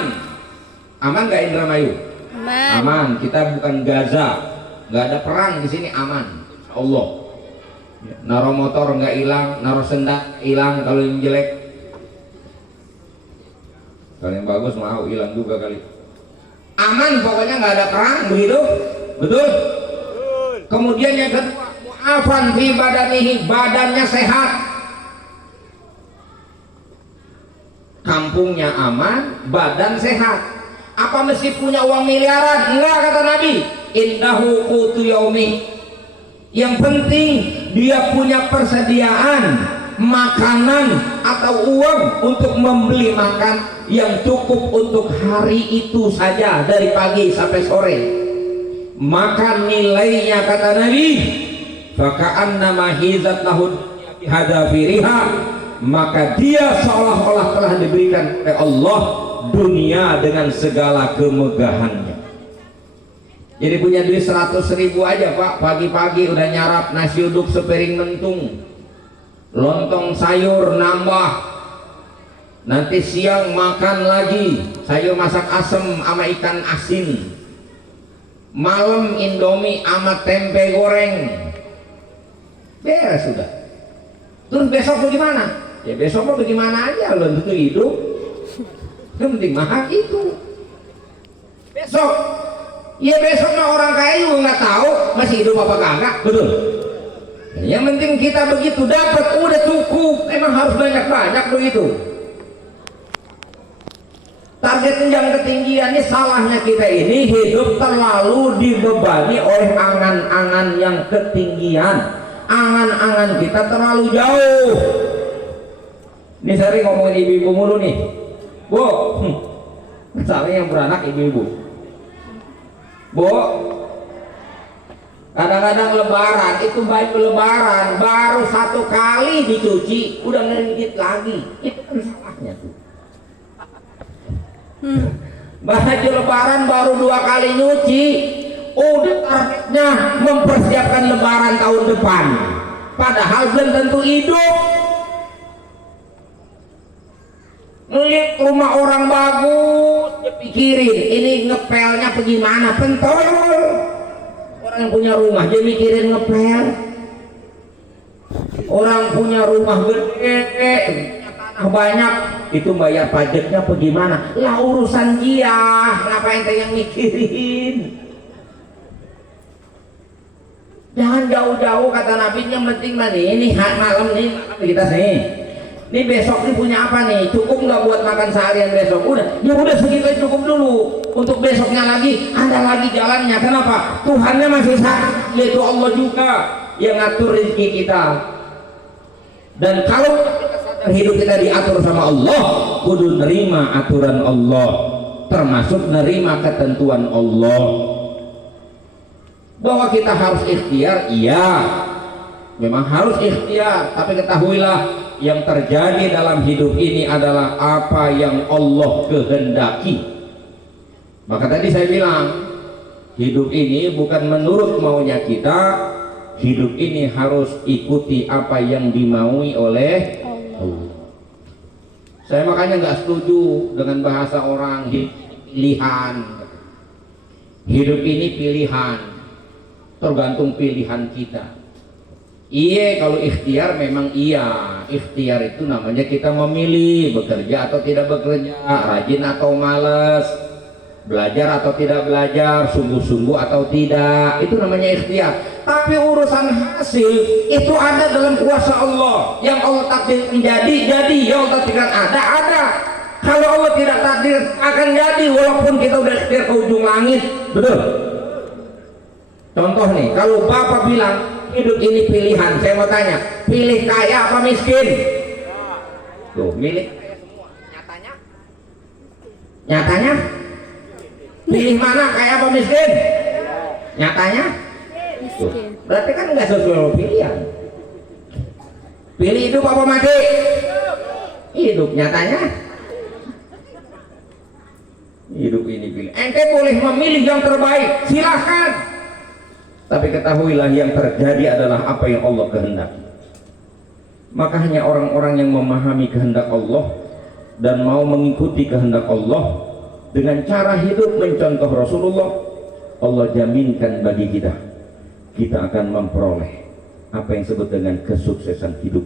Aman gak Indramayu? Aman. Kita bukan Gaza, nggak ada perang di sini, aman. Allah. Naruh motor nggak hilang, naruh sendak hilang kalau yang jelek. Kalau yang bagus mau hilang juga kali. Aman pokoknya, nggak ada perang, begitu? Betul? Kemudian yang kedua, mu'afan fi badanihi, badannya sehat. Kampungnya aman, badan sehat. Apa mesti punya uang miliaran? Enggak, kata Nabi. Indahu qutu yaumi. Yang penting dia punya persediaan makanan atau uang untuk membeli makan yang cukup untuk hari itu saja, dari pagi sampai sore. Maka nilainya, kata Nabi, faka'annama hizat lahu bihadzafiriha, maka dia seolah-olah telah diberikan oleh Allah dunia dengan segala kemegahannya. Jadi punya duit 100.000 aja Pak, pagi-pagi udah nyarap nasi uduk sepiring mentung, lontong sayur nambah, nanti siang makan lagi sayur masak asem sama ikan asin, malam indomie sama tempe goreng, beres sudah. Terus besok bagaimana? Ya besok mau bagaimana aja, lo tentu hidup. Yang penting mahal itu. Besok, ya besok mah orang kaya juga nggak tahu masih hidup apa kagak, betul? Yang penting kita begitu dapat udah cukup, emang harus banyak-banyak begitu. Target yang ketinggian ini, salahnya kita ini hidup terlalu dibebani oleh angan-angan yang ketinggian. Angan-angan kita terlalu jauh. Ini sering ngomongin ibu-ibu mulu nih, Bu, misalnya yang beranak ibu-ibu, Bu, kadang-kadang lebaran itu baju lebaran baru 1 kali dicuci udah ngeringkit lagi. Itu kan salahnya tuh. Baju lebaran baru 2 kali nyuci udah targetnya mempersiapkan lebaran tahun depan, padahal belum tentu hidup. Ngeliat rumah orang bagus, dia pikirin ini ngepelnya bagaimana, pentol. Orang yang punya rumah dia mikirin ngepel. Orang punya rumah gede, punya tanah banyak, itu bayar pajaknya bagaimana? Lah urusan dia, ngapain yang mikirin? Jangan jauh-jauh kata Nabi, yang penting mana ini malam kita sih. Ini besok nih punya apa nih? Cukup nggak buat makan seharian besok? Udah, ya udah segitu aja cukup dulu. Untuk besoknya lagi ada lagi jalannya. Kenapa? Tuhannya masih satu, yaitu Allah juga yang ngatur rezeki kita. Dan kalau kita sadar hidup kita diatur sama Allah, kudu nerima aturan Allah, termasuk nerima ketentuan Allah. Bahwa kita harus ikhtiar, iya, memang harus ikhtiar. Tapi ketahuilah, yang terjadi dalam hidup ini adalah apa yang Allah kehendaki. Maka tadi saya bilang, hidup ini bukan menurut maunya kita, hidup ini harus ikuti apa yang dimaui oleh Allah. Saya makanya nggak setuju dengan bahasa orang pilihan. Hidup ini pilihan, tergantung pilihan kita. Iya, kalau ikhtiar memang iya. Ikhtiar itu namanya kita memilih bekerja atau tidak bekerja, rajin atau malas, belajar atau tidak belajar, sungguh-sungguh atau tidak. Itu namanya ikhtiar. Tapi urusan hasil itu ada dalam kuasa Allah. Yang Allah takdir menjadi, jadi. Yang Allah takdirkan ada. Kalau Allah tidak takdir akan jadi, walaupun kita udah ikhtiar ke ujung langit. Betul? Contoh nih, kalau Bapak bilang hidup ini pilihan, saya mau tanya, pilih kaya apa miskin? Tuh, milih kaya semua. Nyatanya pilih mana, kaya apa miskin? Nyatanya tuh, berarti kan nggak sesuai pilihan. Pilih hidup apa mati? Hidup. Nyatanya hidup ini pilih. Ente boleh memilih yang terbaik, silahkan. Tapi ketahuilah yang terjadi adalah apa yang Allah kehendaki. Maka hanya orang-orang yang memahami kehendak Allah dan mau mengikuti kehendak Allah dengan cara hidup mencontoh Rasulullah, Allah jaminkan bagi kita akan memperoleh apa yang disebut dengan kesuksesan hidup.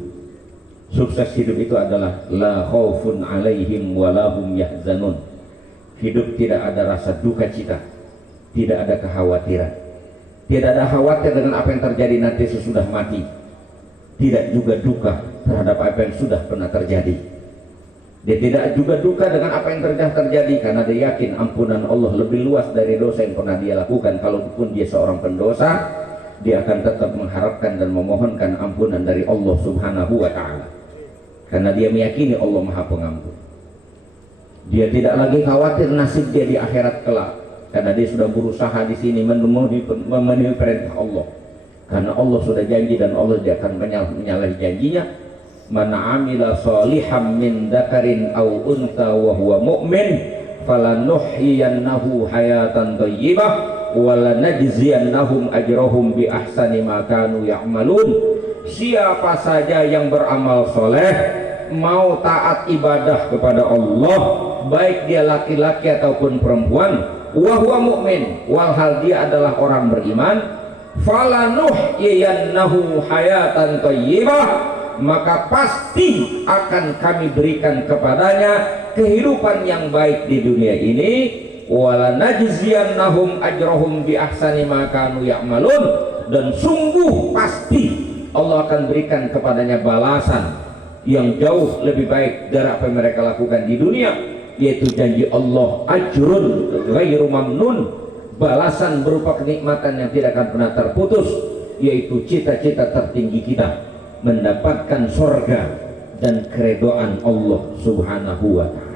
Sukses hidup itu adalah la khaufun alaihim wa lahum yahzanun. Hidup tidak ada rasa duka cita, tidak ada kekhawatiran. Tidak ada khawatir dengan apa yang terjadi nanti sesudah mati. Tidak juga duka terhadap apa yang sudah pernah terjadi. Dia tidak juga duka dengan apa yang terjadi karena dia yakin ampunan Allah lebih luas dari dosa yang pernah dia lakukan. Kalaupun dia seorang pendosa, dia akan tetap mengharapkan dan memohonkan ampunan dari Allah Subhanahu wa ta'ala. Karena dia meyakini Allah Maha Pengampun. Dia tidak lagi khawatir nasib dia di akhirat kelak. Karena dia sudah berusaha di sini memenuhi perintah Allah. Karena Allah sudah janji dan Allah dia akan menyalahi janjinya. Man amila salihan min dzakarin aw untha wa huwa mu'min falanuhyiyannahu hayatan thayyibah wa lanajziyannahum ajrahum bi ahsani ma kanu ya'malun. Siapa saja yang beramal soleh, mau taat ibadah kepada Allah, baik dia laki-laki ataupun perempuan, wa huwa mu'min, walhal dia adalah orang beriman, falanuhyiyannahu hayatan thayyibah, maka pasti akan kami berikan kepadanya kehidupan yang baik di dunia ini, walanajziyannahum ajrahum bi ahsani ma kanu ya'malun, dan sungguh pasti Allah akan berikan kepadanya balasan yang jauh lebih baik dari apa yang mereka lakukan di dunia, yaitu janji Allah ajrun ghairu mamnun, balasan berupa kenikmatan yang tidak akan pernah terputus, yaitu cita-cita tertinggi kita mendapatkan surga dan keridhaan Allah Subhanahu wa ta'ala.